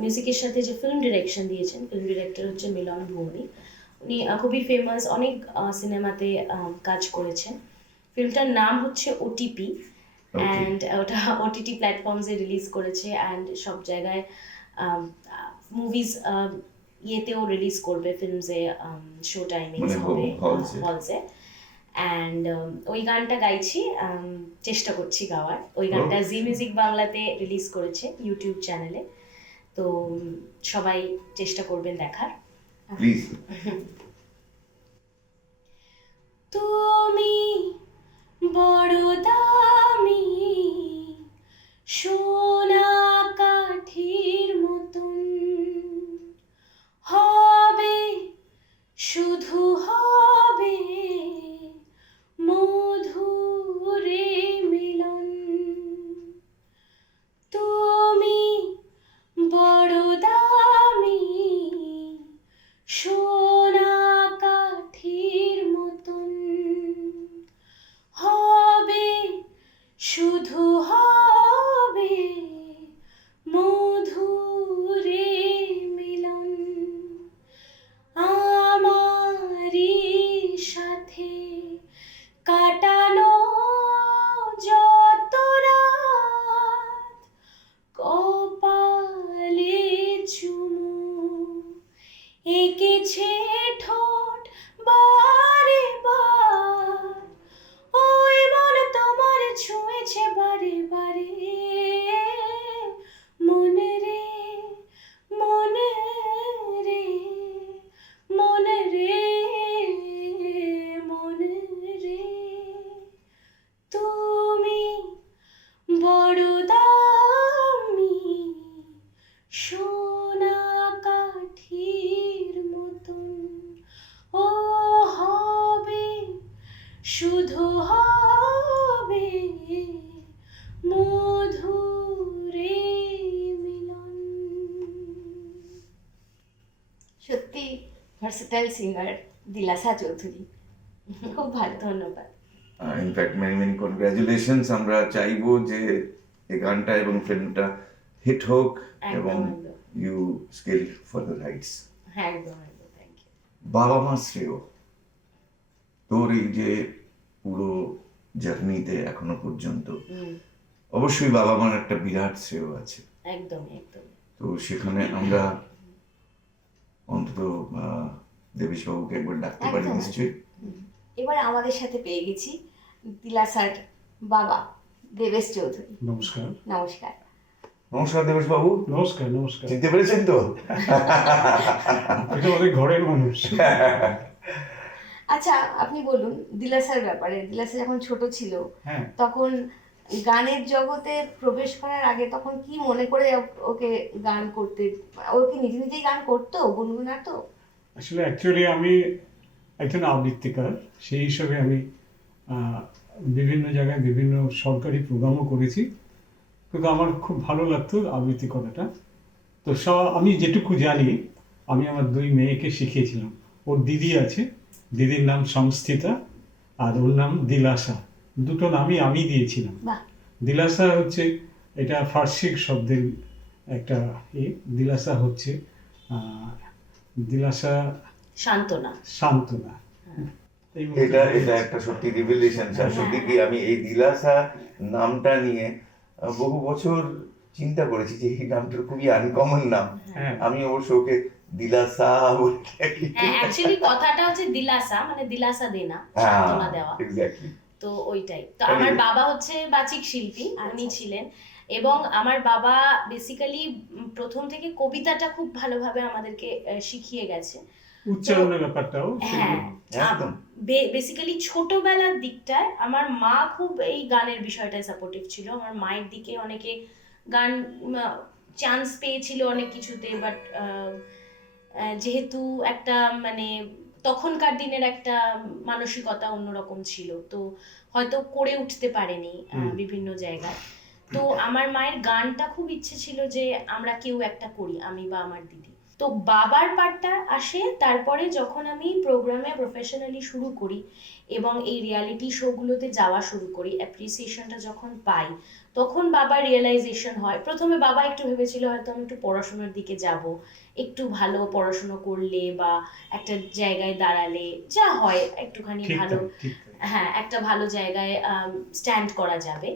মিউজিকের সাথে যে ফিল্ম ডিরেকশন দিয়েছেন, ফিল্ম ডিরেক্টর হচ্ছে মিলন ভৌমিক, উনি খুবই ফেমাস, অনেক সিনেমাতে কাজ করেছেন। ফিল্মটার নাম হচ্ছে ওটিপি, অ্যান্ড ওটা ওটিটি প্ল্যাটফর্মসে রিলিজ করেছে, অ্যান্ড সব জায়গায় মুভিজ ইয়েতেও রিলিজ করবে, ফিল্মসে শো টাইমিংস হবে হলসে। অ্যান্ড ওই গানটা গাইছি, চেষ্টা করছি গাওয়ার। ওই গানটা জি মিউজিক বাংলাতে রিলিজ করেছে ইউটিউব চ্যানেলে, তো সবাই চেষ্টা করবেন দেখার। প্লিজ। তো শুধু হবে মধুরে মিলন। সত্যি ভার্সেটাইল সিঙ্গার দিলাসা চৌধুরী, খুব ভালো। ধন্যবাদ। In fact many many congratulations. আমরা চাইবো যে এই গানটা এবং ফিল্মটা হিট হোক এবং একদম। You scale for the rights. হ্যাঁ, একদম থ্যাংক ইউ। বাবা মা শ্রেয়, তোর এই যে পুরো জার্নিতে এখনো পর্যন্ত অবশ্যই বাবা মার একটা বিরাট শ্রেয় আছে। একদম। তো সেখানে আমরা অন্তত দেবেশ বাবুকে একবার ডাকতে পারি একদম। নিশ্চয়ই। এবার আমাদের সাথে পেয়ে গেছি দিলাসার বাবা দেবেশ চৌধুরী। নমস্কার। নমস্কার। নমস্কার দেবেশ বাবু, নমস্কার। নমস্কার। চিনতে পেরেছেন তো? এটা আমাদের ঘরের মানুষ। আচ্ছা, আপনি বলুন দিলাসার ব্যাপারে। দিলাসা যখন ছোট ছিল হ্যাঁ, তখন গানের জগতে প্রবেশ করার আগে তখন কি মনে করে ওকে গান করতে, ও কি নিজে নিজেই গান করতো, গুনগুনাতো? আসলে অ্যাকচুয়ালি আমি একজন আবৃত্তিকার, সেই হিসাবে আমি বিভিন্ন জায়গায় বিভিন্ন সরকারি প্রোগ্রামও করেছি, কিন্তু আমার খুব ভালো লাগতো আবৃত্তি করাটা। তো আমি যেটুকু জানি, আমি আমার 2 মেয়েকে শিখিয়েছিলাম। ওর দিদি আছে, দিদির নাম সংস্থিতা আর ওর নাম দিলাসা। দুটো নামই আমি দিয়েছিলাম। বাহ। দিলাসা হচ্ছে এটা ফার্সি শব্দের একটা দিলাসা হচ্ছে দিলাসা সান্ত্বনা। সান্ত্বনা। এটা একটা সত্যি রিভিলেশন। সত্যি কি আমি এই দিলাসা নামটা নিয়ে বহু বছর চিন্তা করেছি যে এই নামটা খুবই আনকমন নাম। হ্যাঁ, আমি অবশ্য ওকে দিলাসা বলে ডাকি। অ্যাকচুয়ালি কথাটা হচ্ছে দিলাসা, মানে দিলাসা দেনা, সান্ত্বনা দেওয়া। এক্স্যাক্টলি। তো ওইটাই। তো আমার বাবা হচ্ছে বাচিক শিল্পী, উনি ছিলেন। এবং আমার বাবা বেসিক্যালি প্রথম থেকে কবিতাটা খুব ভালোভাবে আমাদেরকে শিখিয়ে গেছে। উচ্চারণের ব্যাপারটাও হ্যাঁ, একদম। বেসিক্যালি ছোটবেলার দিকটায় আমার মা খুব এই গানের বিষয়টায় সাপোর্টিভ ছিল। আমার মায়ের দিকে অনেকে গান চান্স পেয়েছিল অনেক কিছুতে, বাট যেহেতু একটা মানে তখনকার দিনের একটা মানসিকতা অন্যরকম ছিল, তো হয়তো করে উঠতে পারেনি বিভিন্ন জায়গায়। তো আমার মায়ের গানটা খুব ইচ্ছে ছিল যে আমরা কেউ একটা করি, আমি বা আমার দিদি। তো বাবার পার্টটা আসে তারপরে, যখন আমি প্রোগ্রামে প্রফেশনালি শুরু করি এবং এই রিয়ালিটি শোগুলোতে যাওয়া শুরু করি, অ্যাপ্রিসিয়েশনটা যখন পাই, তখন বাবার রিয়েলাইজেশন হয়। প্রথমে বাবা একটু ভেবেছিল হয়তো আমি একটু পড়াশোনার দিকে যাব, একটু ভালো পড়াশোনা করলে বা একটা জায়গায় দাঁড়ালে যা হয় একটুখানি ভালো, হ্যাঁ একটা ভালো জায়গায় স্ট্যান্ড করা যাবে।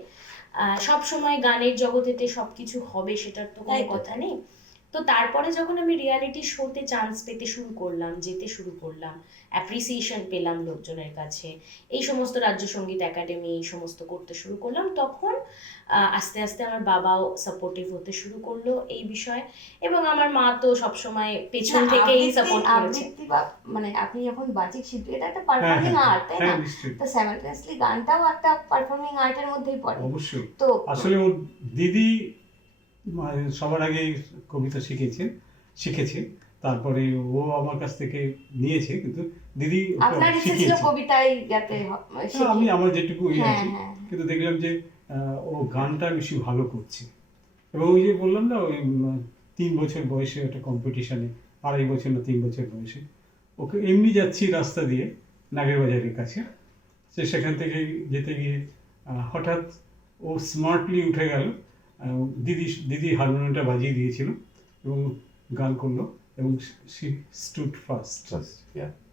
সব সময় গানের জগতেতে সবকিছু হবে সেটার তো কোনো কথা নেই। তো তারপরে যখন আমি রিয়ালিটি শোতে চান্স পেতে শুরু করলাম, যেতে শুরু করলাম, অ্যাপ্রিসিয়েশন পেলাম লোকজনের কাছে, এই সমস্ত রাজ্য সঙ্গীত একাডেমি এই সমস্ত করতে শুরু করলাম, তখন আস্তে আস্তে আমার বাবাও সাপোর্টিভ হতে শুরু করলো এই বিষয়ে। এবং আমার মা তো সবসময় পেছন থেকেই সাপোর্ট করেছে। মানে আপনি যখন বাচিক শিল্পী, এটা একটা পারফর্মিং আর্ট, তাই না? তো সাইমালটেনিয়াসলি গানটাও একটা পারফর্মিং আর্টের মধ্যেই পড়ে। অবশ্যই। তো আসলে ওর দিদি সবার আগে কবিতা শিখেছে, তারপরে ও আমার কাছ থেকে নিয়েছে, কিন্তু দিদি আপনার ইচ্ছে ছিল কবিতায় যাতে আমি আমার যেটুকু হ্যাঁ, কিন্তু দেখলাম যে ও গানটা বেশি ভালো করছে। এবং ওই যে বললাম না, ওই 3 বছর বয়সে একটা কম্পিটিশনে, 2.5 বছর না 3 বছর বয়সে ওকে এমনি যাচ্ছি রাস্তা দিয়ে নাগের বাজারের কাছে, সেখান থেকে যেতে গিয়ে হঠাৎ ও স্মার্টলি উঠে গেল, দিদি হারমোনিয়ামটা বাজিয়ে দিয়েছিল এবং গান করলো এবং she stood first.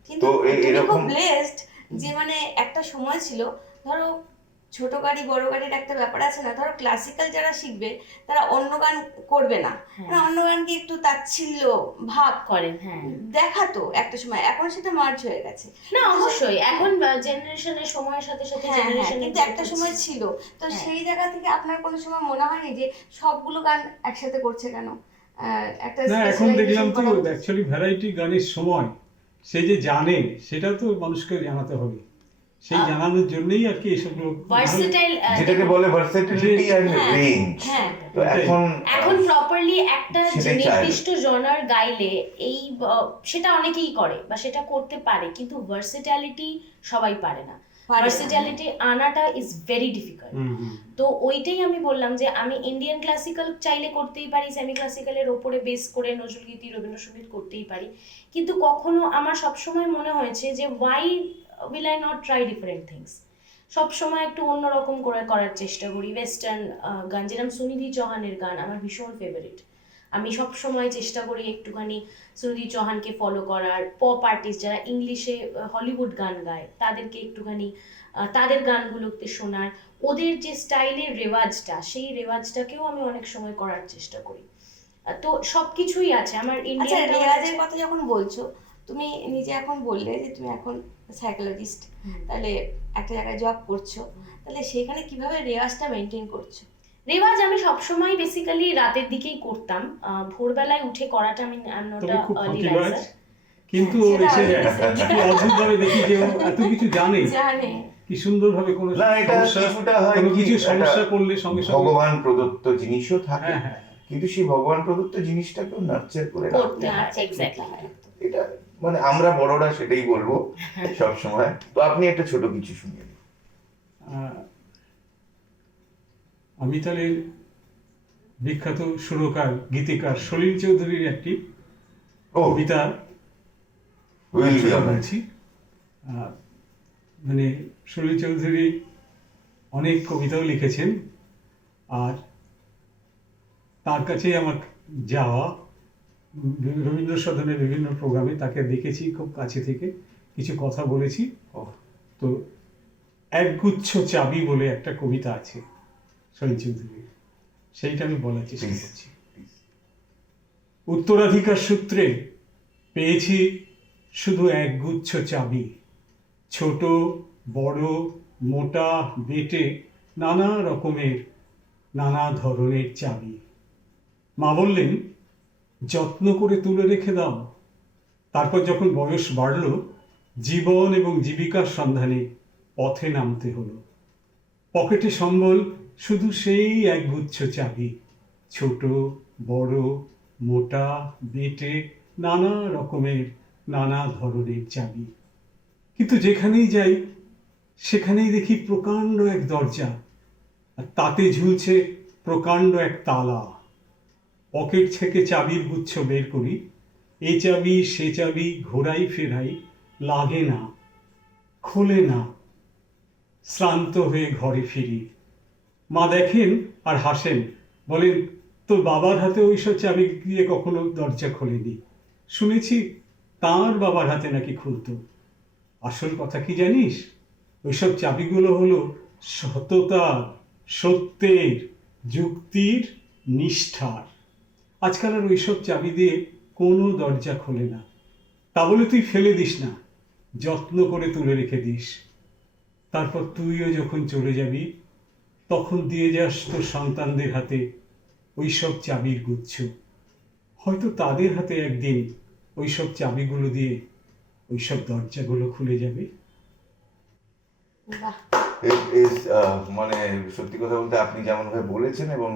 কিন্তু তুমি খুব ব্লেসড যে মানে একটা সময় ছিল, ধরো ছোট গাড়ি বড় গাড়ির একটা ব্যাপার আছে না, ধরো ক্লাসিক্যাল যারা শিখবে তারা অন্য গান করবে না, অন্য গানকে একটু তাচ্ছিল্য ভাব করেন, হ্যাঁ দেখাতো একটা সময়। এখন সেটা মার্জ হয়ে গেছে। না অবশ্যই এখন জেনারেশনের সময়ের সাথে সাথে জেনারেশনের, কিন্তু একটা সময় ছিল। তো সেই জায়গা থেকে আপনার কোনো সময় মনে হয়নি যে সবগুলো গান একসাথে করছে কেন? একটা না, এখন দেখলাম তো অ্যাকচুয়ালি ভ্যারাইটি গানের সময় সে যে জানে সেটা তো মানুষকে জানাতে হবে, সেই জানানোর জন্যই আর কি এসব ভার্সেটাইল, যেটাকে বলে ভার্সেটিলিটি এন্ড রেঞ্জ। তো এখন প্রপারলি একটা নির্দিষ্ট জনার গাইলে এই সেটা অনেকেই করে বা সেটা করতে পারে, কিন্তু ভার্সেটালিটি সবাই পারে না। ভার্সিটালিটি আনাটা ইজ ভেরি ডিফিকাল্ট। তো ওইটাই আমি বললাম যে আমি ইন্ডিয়ান ক্লাসিক্যাল চাইলে করতেই পারি, সেমি ক্লাসিক্যালের ওপরে বেস করে নজরুলগীতি রবীন্দ্রসঙ্গীত করতেই পারি, কিন্তু কখনো আমার সবসময় মনে হয়েছে যে Y will I not try different things. সবসময় একটু অন্যরকম করে করার চেষ্টা করি। ওয়েস্টার্ন গান, যেরকম সুনিধি চৌহানের গান আমার ভীষণ ফেভারিট, আমি সব সময় চেষ্টা করি একটুখানি সুনিধি চৌহানকে ফলো করার। পপ আর্টিস্ট যারা ইংলিশে হলিউড গান গায় তাদেরকে একটুখানি তাদের গানগুলোতে শোনার, ওদের যে স্টাইলের রেওয়াজটা, সেই রেওয়াজটাকেও আমি অনেক সময় করার চেষ্টা করি। তো সবকিছুই আছে আমার আচ্ছা, ইন্ডিয়ান। রেওয়াজের কথা যখন বলছো, তুমি নিজে এখন বললে যে তুমি এখন সাইকোলজিস্ট, তাহলে একটা জায়গায় জব করছো, তাহলে সেখানে কিভাবে রেওয়াজটা মেনটেন করছো? রেওয়াজ আমি সবসময় বেসিক্যালি রাতের দিকেই করতাম, ভোরবেলায় উঠে করাটা আমি তবে খুব আর্লি ফাঁকিবাজ, রাইজার। কিন্তু ও এসে কি অদ্ভুতভাবে দেখি যে ও এত কিছু জানে, জানে কি সুন্দরভাবে কোনো না, এটা সমস্যা, কিছুটা হয় কোনো কি, কিছু একটা সমস্যা করলে সঙ্গে সঙ্গে ভগবান প্রদত্ত জিনিসও থাকে, হ্যাঁ হ্যাঁ কিন্তু সেই ভগবান প্রদত্ত জিনিসটাকেও নার্চার করে করতে রাখতে হয়, হয়। এক্স্যাক্টলি। এটা মানে আমরা বড়রা সেটাই বলবো সব সময়। তো আপনি একটা ছোট কিছু শুনিয়ে দিন। আমি তাহলে বিখ্যাত সুরকার গীতিকার সলিল চৌধুরীর একটি ও কবিতা উইল বি বলছি। মানে সলিল চৌধুরী অনেক কবিতাও লিখেছেন, আর তার কাছেই আমার যাওয়া, রবীন্দ্র সদনের বিভিন্ন প্রোগ্রামে তাকে দেখেছি খুব কাছে থেকে, কিছু কথা বলেছি। তো একগুচ্ছ চাবি বলে একটা কবিতা আছে সলিল চৌধুরীর, সেইটা আমি বলার চেষ্টা করছি। উত্তরাধিকার সূত্রে পেয়েছি শুধু একগুচ্ছ চাবি, ছোট বড় মোটা বেটে নানা রকমের নানা ধরনের চাবি। মা বললেন যত্ন করে তুলে রেখে দাও। তারপর যখন বয়স বাড়ল, জীবন এবং জীবিকার সন্ধানে পথে নামতে হলো। পকেটে সম্বল শুধু সেই একগুচ্ছ চাবি, ছোট বড় মোটা বেটে নানা রকমের নানা ধরনের চাবি। কিন্তু যেখানেই যাই সেখানেই দেখি প্রকাণ্ড এক দরজা, আর তাতে ঝুলছে প্রকাণ্ড এক তালা। পকেট থেকে চাবির গুচ্ছ বের করি, এ চাবি সে চাবি ঘোরাই ফেরাই, লাগে না, খোলে না। শ্রান্ত হয়ে ঘরে ফিরি। মা দেখেন আর হাসেন, বলেন তোর বাবার হাতে ওইসব চাবি দিয়ে কখনো দরজা খোলেনি, শুনেছি তাঁর বাবার হাতে নাকি খুলতো। আসল কথা কি জানিস, ওইসব চাবিগুলো হলো সততার, সত্যের, যুক্তির, নিষ্ঠার। আজকাল আর ওইসব চাবি দিয়ে কোনো দরজা খোলে না। তা বলে তুই ফেলে দিস না, যত্ন করে তুলে রেখে দিস। তারপর তুইও যখন চলে যাবি, তখন দিয়ে যাস তোর সন্তানদের হাতে ওইসব চাবির গুচ্ছ। হয়তো তাদের হাতে একদিন ওইসব চাবিগুলো দিয়ে ওইসব দরজাগুলো খুলে যাবে। বাহ, মানে সত্যি কথা বলতে আপনি যেমন ভাবে বলেছেন, এবং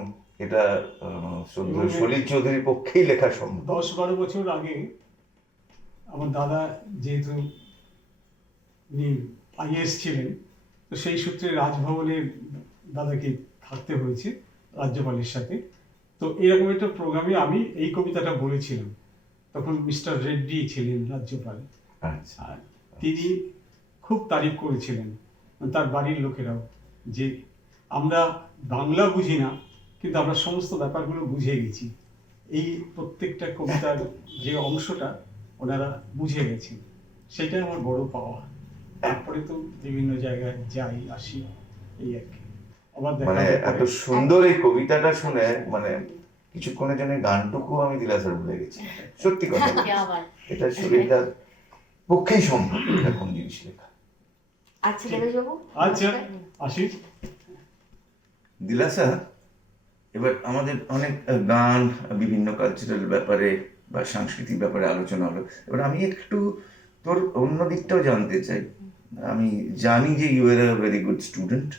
এটা সলিল চৌধুরীর পক্ষেই লেখা সম্ভব। 10-12 বছর আগে আমার দাদা যেহেতু আইএস ছিলেন, তো সেই সূত্রে রাজভবনে দাদাকে থাকতে হয়েছে রাজ্যপালের সাথে। তো এরকম একটা প্রোগ্রামে আমি এই কবিতাটা বলেছিলাম। তখন মিস্টার রেড্ডি ছিলেন রাজ্যপাল, আচ্ছা, আর তিনি খুব তারিফ করেছিলেন, তার বাড়ির লোকেরাও, যে আমরা বাংলা বুঝি না কিন্তু আমরা সমস্ত ব্যাপারগুলো বুঝে গেছি। এই প্রত্যেকটা কবিতার যে অংশটা ওনারা বুঝে গেছেন, সেটা আমার বড় পাওয়া। তারপরে তো বিভিন্ন জায়গায় যাই আসি, এই আর কি। আবার দেখা মানে যায় এত পরে। সুন্দর এই কবিতাটা শুনে মানে কিছুক্ষণের জন্য গানটুকু আমি দিলাসার ভুলে গেছি। সত্যি কথা বলছি। এটা শরীরটার পক্ষেই সম্ভব এরকম জিনিস লেখা। আচ্ছা দেবেশবাবু, আচ্ছা আসি। দিলাসা, এবার আমাদের অনেক গান, বিভিন্ন কালচারাল ব্যাপারে বা সাংস্কৃতিক ব্যাপারে আলোচনা হলো। এবার আমি একটু তোর অন্য দিকটাও জানতে চাই। আমি জানি যে you are a very good student,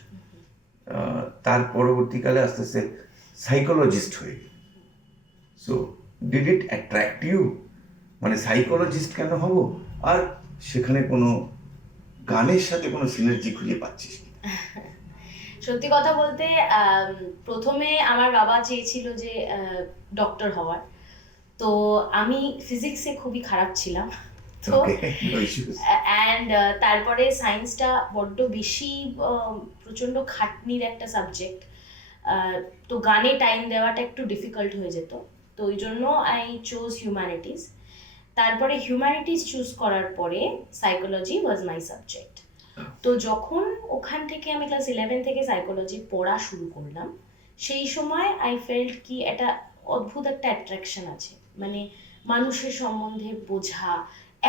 তার পরবর্তীকালে আস্তে আস্তে সাইকোলজিস্ট হয়ে, so did it attract you? মানে সাইকোলজিস্ট কেন হব, আর সেখানে কোনো গানের সাথে কোনো সিনার্জি খুঁজে পাচ্ছিস কি? সত্যি কথা বলতে প্রথমে আমার বাবা চেয়েছিল যে ডক্টর হওয়ার, তো আমি ফিজিক্সে খুবই খারাপ ছিলাম, তো Okay, no issues. অ্যান্ড তারপরে সায়েন্সটা বড্ড বেশি প্রচণ্ড খাটনির একটা সাবজেক্ট, তো গানে টাইম দেওয়াটা একটু ডিফিকাল্ট হয়ে যেত, তো ওই জন্য আই চুজ হিউম্যানিটিস। তারপরে হিউম্যানিটিস চুজ করার পরে সাইকোলজি ওয়াজ মাই সাবজেক্ট। তো যখন ওখান থেকে আমি ক্লাস 11 থেকে সাইকোলজি পড়া শুরু করলাম, সেই সময় আই ফেল্ট কি একটা অদ্ভুত একটা অ্যাট্রাকশন আছে, মানে মানুষের সম্বন্ধে বোঝা,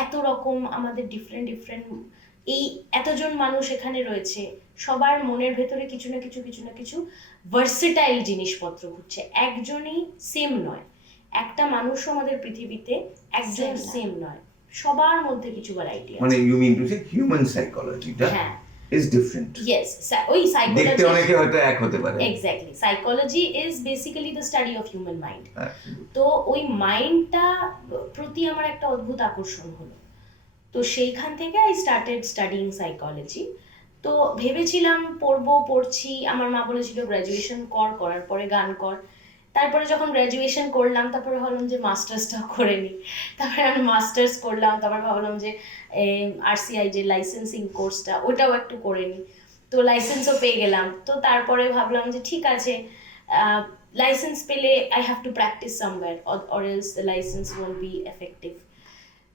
এত রকম আমাদের ডিফারেন্ট এই এতজন মানুষ এখানে রয়েছে, সবার মনের ভেতরে কিছু না কিছু ভার্সেটাইল জিনিসপত্র ঘুরছে, একজনই সেম নয়, একটা মানুষও আমাদের পৃথিবীতে একজন Same না। সেম নয়, সবার মধ্যে কিছু ভ্যারাইটি মানে আছে। You mean to say human সাইকোলজিটা হ্যাঁ, ইজ ডিফারেন্ট। ইয়েস, ওই দেখতে সাইকোলজি, অনেকে হয়তো এক হতে পারে। Exactly, psychology is basically the study of human mind. Absolutely. তো ওই মাইন্ডটা প্রতি আমার একটা অদ্ভুত আকর্ষণ হলো, তো সেইখান থেকে আই স্টার্টেড স্টাডিং সাইকোলজি। তো ভেবেছিলাম পড়ছি, আমার মা বলেছিল গ্র্যাজুয়েশন করার পরে গান কর। তারপরে যখন গ্র্যাজুয়েশন করলাম, তারপরে ভাবলাম যে মাস্টার্সটাও করে নিই, তারপরে আমি মাস্টার্স করলাম, তারপরে ভাবলাম যে RCI যে লাইসেন্সিং কোর্সটা ওটাও একটু করে নিই, তো লাইসেন্সও পেয়ে গেলাম। তো তারপরে ভাবলাম যে ঠিক আছে, লাইসেন্স পেলে I have two practice somewhere or else the licence won't be effective.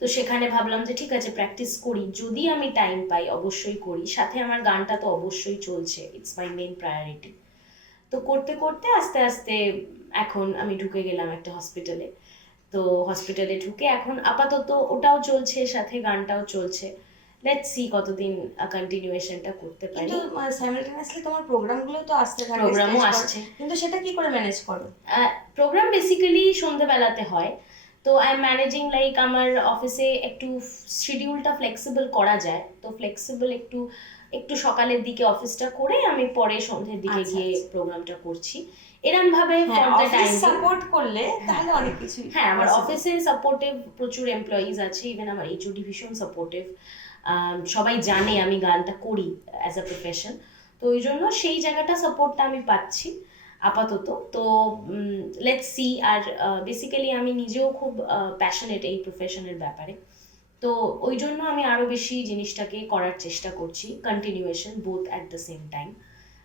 তো সেখানে ভাবলাম যে ঠিক আছে প্র্যাকটিস করি, যদি আমি টাইম পাই অবশ্যই করি, সাথে আমার গানটা তো অবশ্যই চলছে, ইটস মাই মেইন প্রায়োরিটি। তো করতে করতে আস্তে আস্তে এখন আমি ঢুকে গেলাম একটা হসপিটালে, তো হসপিটালে ঢুকে এখন আপাতত ওটাও চলছে, সাথে গানটাও চলছে, লেটস সি কতদিন কন্টিনিউয়েশনটা করতে পারি। কিন্তু সাইমালটেনিয়াসলি তোমার প্রোগ্রামগুলো তো আসতে থাকে, প্রোগ্রামও stage কর- আসছে। কিন্তু সেটা কি করে ম্যানেজ করো? প্রোগ্রাম বেসিক্যালি সন্ধ্যেবেলাতে হয়, তো আই এম ম্যানেজিং, লাইক আমার অফিসে একটু শিডিউলটা ফ্লেক্সিবল করা যায়, তো ফ্লেক্সিবল একটু সকালের দিকে অফিসটা করে আমি পরে সন্ধ্যের দিকে আচ্ছা, গিয়ে আচ্ছা। প্রোগ্রামটা করছি, এরম ভাবে হ্যাঁ, for the office time being। Support করলে তাহলে অনেক কিছু। হ্যাঁ, আমার অফিসে সাপোর্টিভ প্রচুর এমপ্লয়িজ আছে, ইভেন আমার HOD ভীষণ সাপোর্টিভ, সবাই জানে আমি গানটা করি অ্যাজ আ প্রফেশন, তো ওই জন্য সেই জায়গাটা সাপোর্টটা আমি পাচ্ছি আপাতত। তো লেটস সি। আর বেসিক্যালি আমি নিজেও খুব প্যাশনেট এই প্রফেশনের ব্যাপারে, তো ওই জন্য আমি আরো বেশি জিনিসটাকে করার চেষ্টা করছি, continuation both at the same time,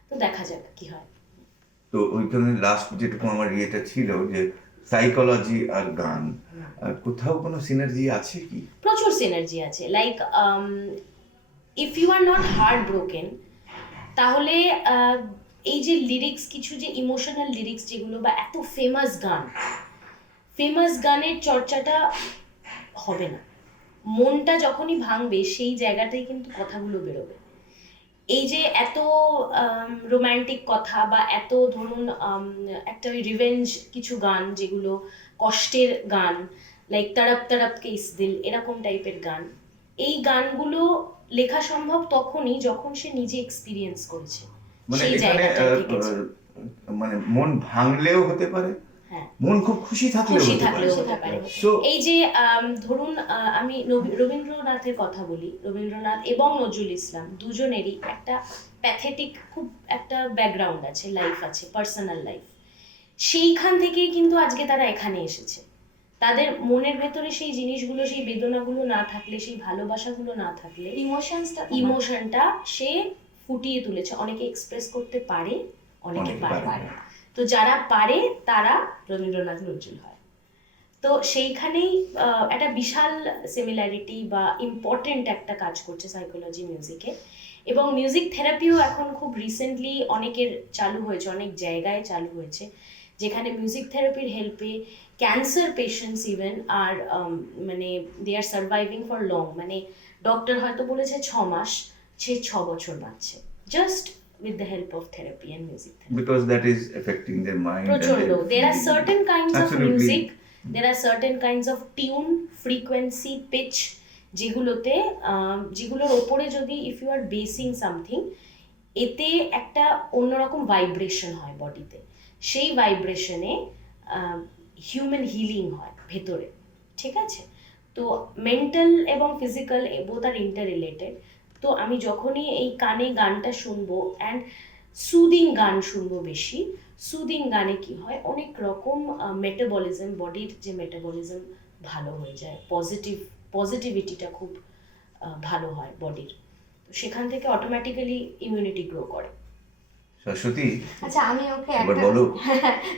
তো দেখা যাক কি হয়। তো ওইখানে লাস্ট যেটুকু আমার ইয়েটা ছিল যে সাইকোলজি আর গান, কোথাও কোনো সিনার্জি আছে কি? প্রচুর সিনার্জি আছে, like if you are not heart broken, তাহলে এই যে লিরিক্স, কিছু যে ইমোশনাল লিরিক্স যেগুলো, বা এত ফেমাস গানের চর্চাটা হবে না, মনটা যখনই ভাঙবে সেই জায়গাটাই কিন্তু কথাগুলো বেরোবে। এই যে এত রোম্যান্টিক কথা, বা এত ধরুন একটা ওই রিভেঞ্জ কিছু গান, যেগুলো কষ্টের গান, লাইক তড়প তড়প কে ইস দিল, এরকম টাইপের গান, এই গানগুলো লেখা সম্ভব তখনই যখন সে নিজে এক্সপিরিয়েন্স করেছে, মানে সেই এখানে জায়গাটা দেখেছে। মানে মন ভাঙলেও হতে পারে, হ্যাঁ, মন খুব খুশি থাকলেও খুশি হতে পারে। থাকলেও হতে পারে। So, এই যে ধরুন আমি রবীন্দ্রনাথের কথা বলি, রবীন্দ্রনাথ এবং নজরুল ইসলাম দুজনেরই একটা প্যাথেটিক খুব একটা ব্যাকগ্রাউন্ড আছে, লাইফ আছে, পার্সোনাল লাইফ, সেইখান থেকেই কিন্তু আজকে তারা এখানে এসেছে। তাদের মনের ভেতরে সেই জিনিসগুলো, সেই বেদনাগুলো না থাকলে, সেই ভালোবাসাগুলো না থাকলে, ইমোশনটা সে ফুটিয়ে তুলেছে। অনেকে এক্সপ্রেস করতে পারে, অনেকে অনেকে পারে পারে না। তো যারা পারে তারা রবীন্দ্রনাথ নজরুল হয়। তো সেইখানেই একটা বিশাল সিমিলারিটি বা ইম্পর্টেন্ট একটা কাজ করছে সাইকোলজি মিউজিকে। এবং মিউজিক থেরাপিও এখন খুব রিসেন্টলি অনেকের চালু হয়েছে, অনেক জায়গায় চালু হয়েছে, যেখানে মিউজিক থেরাপির হেল্পে ক্যান্সার পেশেন্টস ইভেন আর মানে দে আর সার্ভাইভিং ফর লং, মানে ডক্টর হয়তো বলেছে 6 মাস, সে 6 বছর বাঁচছে, just with the help of therapy and music therapy. because that is affecting their mind. and প্রচন্ড, their there are feeling. certain kinds of Absolutely. music, there are certain kinds of tune, frequency, pitch, যেগুলোর ওপরে যদি if you are basing something, এতে একটা অন্যরকম vibration হয় বডিতে, সেই ভাইব্রেশনে হিউম্যান হিলিং হয় ভেতরে, ঠিক আছে? তো মেন্টাল এবং ফিজিক্যাল বোথ আর ইন্টার রিলেটেড। তো তো আমি যখনই এই কানে গানটা শুনবো অ্যান্ড সুদিং গান শুনবো বেশি, সুদিং গানে কি হয় অনেক রকম মেটাবলিজম, বডির যে মেটাবলিজম ভালো হয়ে যায়, পজিটিভিটিটা খুব ভালো হয় বডির, তো সেখান থেকে অটোমেটিক্যালি ইমিউনিটি গ্রো করে। সরস্বতী, আচ্ছা আমি ওকে এবার একটা বলো।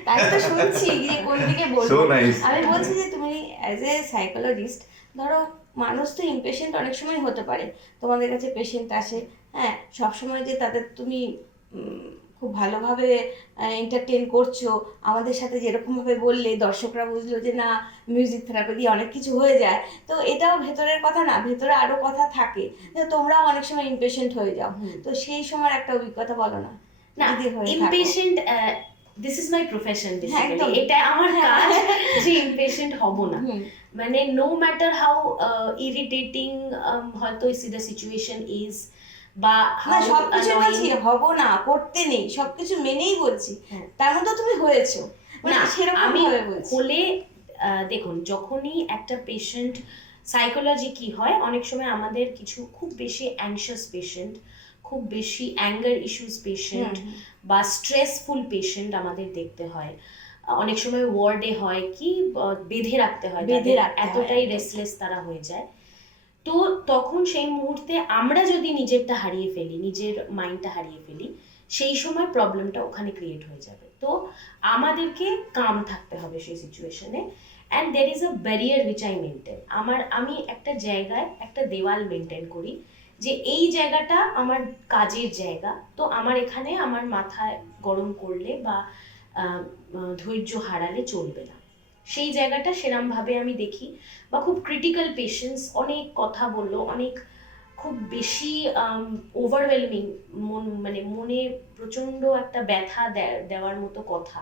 তাই তো শুনছি যে কোন দিকে So বলবো। nice. আমি বলছি যে তুমি অ্যাজ এ সাইকোলজিস্ট, ধরো মানুষ তো ইমপেশেন্ট অনেক সময় হতে পারে, তোমাদের কাছে পেশেন্ট আসে, হ্যাঁ, সবসময় যে তাদের তুমি খুব ভালোভাবে এন্টারটেন করছো, আমাদের সাথে যেরকমভাবে বললে দর্শকরা বুঝলো যে না মিউজিক থেরাপি দিয়ে অনেক কিছু হয়ে যায়, তো এটাও ভেতরের কথা না, ভেতরে আরও কথা থাকে, যে তোমরাও অনেক সময় ইমপেশেন্ট হয়ে যাও, তো সেই সময়ের একটা অভিজ্ঞতা বলো না। না, যদি হয়ে থাকো। Impatient, this is my profession basically, একদম। এটা আমার কাজ যে ইমপেশেন্ট হব না, মানে নো ম্যাটার হাউ ইরিটেটিং হয়তো দ্য সিচুয়েশন ইজ, বা না how সবকিছু বলছি annoying- হব না, করতে নেই, সবকিছু মেনেই বলছি, হ্যাঁ। তার মধ্যে তুমি হয়েছো, মানে না, সেরকম আমি ভাবে বলছি। হলে দেখুন, যখনই একটা পেশেন্ট, সাইকোলজি কি হয় অনেক সময় আমাদের কিছু খুব বেশি অ্যাংশাস পেশেন্ট, খুব বেশি অ্যাঙ্গার ইস্যুস পেশেন্ট বা স্ট্রেসফুল পেশেন্ট আমাদের দেখতে হয়, অনেক সময় ওয়ার্ডে হয় কি বেঁধে রাখতে হয়, বেঁধে তাদের রাখতে হয়, এতটাই একদম। রেসলেস তারা হয়ে যায়। তো তখন সেই মুহূর্তে আমরা যদি নিজেরটা হারিয়ে ফেলি, নিজের মাইন্ডটা হারিয়ে ফেলি, সেই সময় প্রবলেমটা ওখানে ক্রিয়েট হয়ে যাবে। তো আমাদেরকে কাম থাকতে হবে সেই সিচুয়েশনে, and there is a barrier which I maintain. আমি একটা জায়গায় একটা দেওয়াল মেনটেন করি যে এই জায়গাটা আমার কাজের জায়গা, তো আমার এখানে আমার মাথায় গরম করলে বা ধৈর্য হারালে চলবে না, সেই জায়গাটা সেরমভাবে আমি দেখি। বা খুব ক্রিটিক্যাল পেশেন্টস অনেক কথা বললো, অনেক খুব বেশি ওভারওয়েলমিং, মানে মনে প্রচণ্ড একটা ব্যথা দেওয়ার মতো কথা,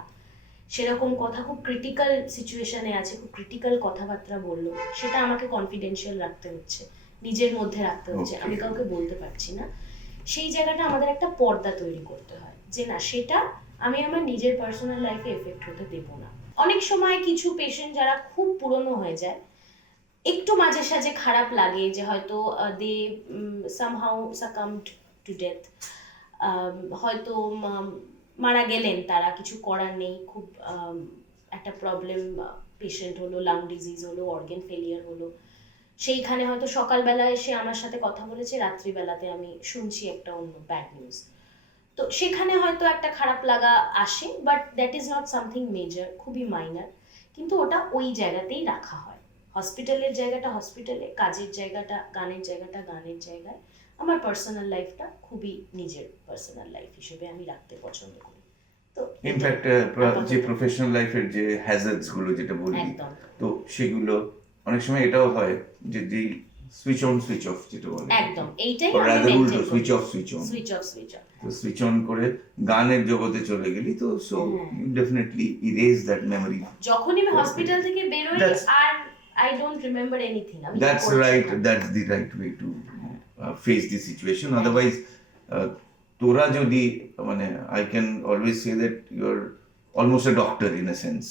সেরকম কথা খুব ক্রিটিক্যাল সিচুয়েশনে আছে, খুব ক্রিটিক্যাল কথাবার্তা বললো, সেটা আমাকে কনফিডেন্সিয়াল রাখতে হচ্ছে, নিজের মধ্যে রাখতে হচ্ছে, Okay. আমি কাউকে বলতে পারছি না। সেই জায়গাটা আমাদের একটা পর্দা তৈরি করতে হয় যে না, সেটা আমি আমার নিজের পার্সোনাল লাইফে এফেক্ট হতে দেবো না। অনেক সময় কিছু পেশেন্ট যারা খুব পুরনো হয়ে যায়, একটু মাঝে সাঝে খারাপ লাগে যে হয়তো দে সামহাউ সাকামড টু ডেথ, হয়তো মারা গেলেন, তারা কিছু করার নেই, খুব একটা প্রবলেম, পেশেন্ট হলো, লাং ডিজিজ হলো, অর্গান ফেলিয়ার হলো, সেইখানে হয়তো সকালবেলা এসে আমার সাথে কথা বলেছে, রাত্রিবেলাতে আমি শুনছি একটা অন্য ব্যাড নিউজ, তো সেখানে হয়তো একটা খারাপ লাগা আসে, but that is not something major, খুবই মাইনার, কিন্তু ওটা ওই জায়গাতেই রাখা হয়। হসপিটালের জায়গাটা হসপিটালে, কাজের জায়গাটা, গানের জায়গাটা গানের জায়গায়, আমার পার্সোনাল লাইফটা খুবই নিজের পার্সোনাল লাইফ হিসেবে আমি রাখতে পছন্দ করি। তো ইনফ্যাক্ট যে প্রফেশনাল লাইফের যে হ্যাজার্ডস গুলো যেটা বললি, একদম তো সেগুলো অনেক সময় এটাও হয় যে সুইচ অন সুইচ অফ যেটা বলে, একদম এইটাই or আমি rather মেনটেন উল্টো করি, switch off switch on, switch off switch off. তো সুইচ অন করে গানের জগতে চলে গেলি, তো so you definitely erase that memory. যখনই আমি হসপিটাল থেকে বেরোই That's- আর আই ডোন্ট রিমেম্বার এনিথিং, আমি That's right. That's the right way to face the situation. Otherwise, তোরা যদি মানে I can always say that you're almost a doctor in a sense.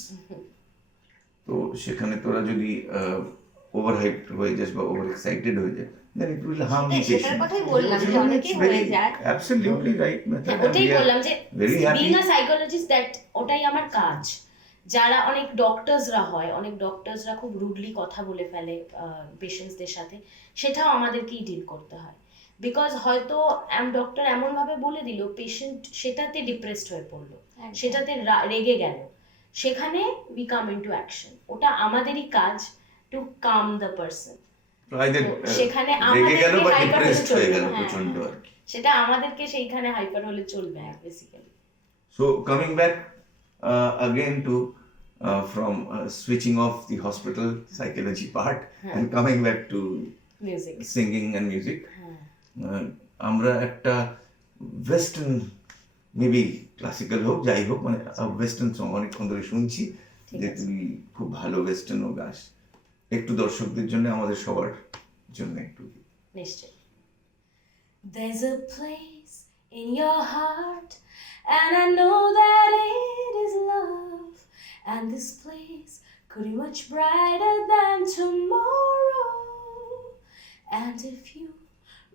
তো সেখানে তোরা যদি ওভার হাইপড হয়ে যাস বা ওভার এক্সাইটেড হয়ে যায়, then it will harm the সেটার patient. কথাই বললাম যে অনেকেই It's হয়ে very- যায়। Absolutely right method. and ওটাই we are বললাম যে very happy. Being a psychologist, that ওটাই আমার কাজ। যারা অনেক ডক্টরসরা হয়, অনেক ডক্টরসরা খুব রুডলি কথা বলে ফেলে পেশেন্টসদের সাথে, সেটাও আমাদেরকেই ডিল করতে হয়, বিকজ হয়তো ডক্টর এমনভাবে বলে দিল, পেশেন্ট সেটাতে ডিপ্রেসড হয়ে পড়লো, সেটাতে রেগে গেল, সেখানে উই কাম ইনটু অ্যাকশন, ওটা আমাদেরই কাজ to calm the person. So either, তো সেখানে রেগে গেল বা হাইপার ডিপ্রেসড হয়ে গেল প্রচন্ড আর কি। সেটা আমাদেরকে সেইখানে হাইপার হলে চলবে না basically. So coming back again to from switching off the hospital psychology part and coming back to music, singing and music, হ্যাঁ আমরা একটা ওয়েস্টার্ন, মেবি ক্লাসিক্যাল হোক যাই হোক, মানে ওয়েস্টার্ন সং অনেকক্ষণ ধরে শুনছি, যে তুই খুব ভালো ওয়েস্টার্নও গাস, একটু দর্শকদের জন্য, আমাদের সবার জন্য একটু। নিশ্চয়। There's a place in your heart and I know that it is love, and this place could be much brighter than tomorrow, and if you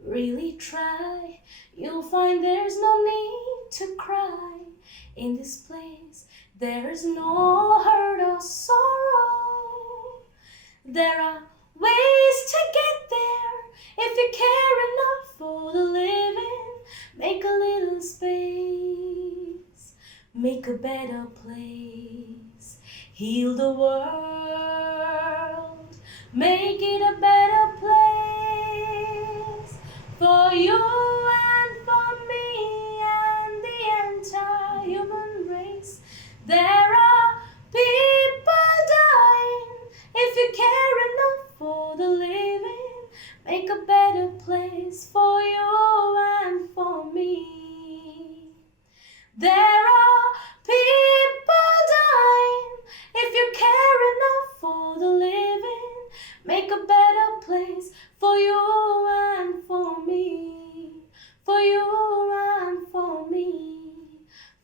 really try, you'll find there's no need to cry. In this place, there is no hurt or sorrow. There are ways to get there if you care enough for the living. Make a little space, make a better place, heal the world, make it a better place for you and for me and the entire human race. There are people dying. If you care enough for the living, make a better place for you and for me. There are people dying. If you care enough for the living, make a better place for you and for me. For you and for me.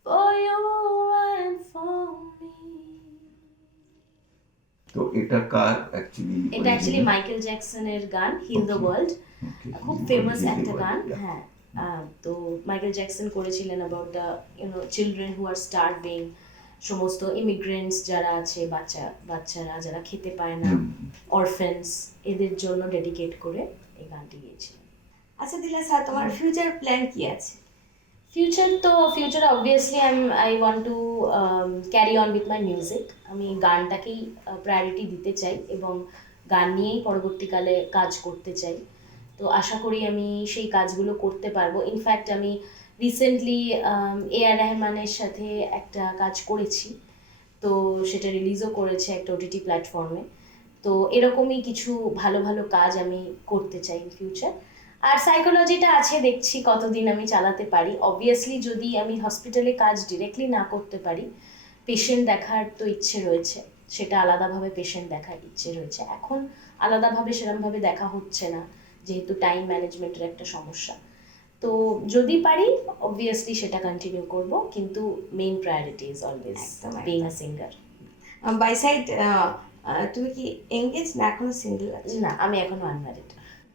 For you and for me. তো এটা কার actually? এটা actually Michael জ্যাকসনের গান heal the world, খুব famous একটা গান। হ্যাঁ, তো মাইকেল জ্যাকসন করেছিলেন about the children who are starving, সমস্ত ইমিগ্রেন্টস যারা আছে, বাচ্চারা যারা খেতে পায় না, অরফেন্স, এদের জন্য ডেডিকেট করে এই গানটি গিয়েছিলেন। আচ্ছা দিলা স্যার, তোমার ফিউচার প্ল্যান কি আছে? Future obviously I want to carry on with my music. আমি গানটাকেই প্রায়োরিটি দিতে চাই এবং গান নিয়েই পরবর্তীকালে কাজ করতে চাই। তো আশা করি আমি সেই কাজগুলো করতে পারবো। ইনফ্যাক্ট আমি রিসেন্টলি এআর রহমানের সাথে একটা কাজ করেছি, তো সেটা রিলিজও করেছে একটা ওটিটি প্ল্যাটফর্মে। তো এরকমই কিছু ভালো ভালো কাজ আমি করতে চাই ইন ফিউচার। আর সাইকোলজিটা আছে, দেখছি কতদিন আমি চালাতে পারি। অবভিয়াসলি যদি আমি হসপিটালে কাজ ডিরেক্টলি না করতে পারি, পেশেন্ট দেখার তো ইচ্ছে রয়েছে, সেটা আলাদাভাবে পেশেন্ট দেখার ইচ্ছে রয়েছে। এখন আলাদাভাবে সেরকমভাবে দেখা হচ্ছে না, যেহেতু টাইম ম্যানেজমেন্টের একটা সমস্যা। তো যদি পারি অবভিয়াসলি সেটা কন্টিনিউ করব, কিন্তু main priority is always being a singer. By side তুমি কি এঙ্গেজ না এখনো সিঙ্গেল আছো? না, আমি এখনো আনম্যারিড।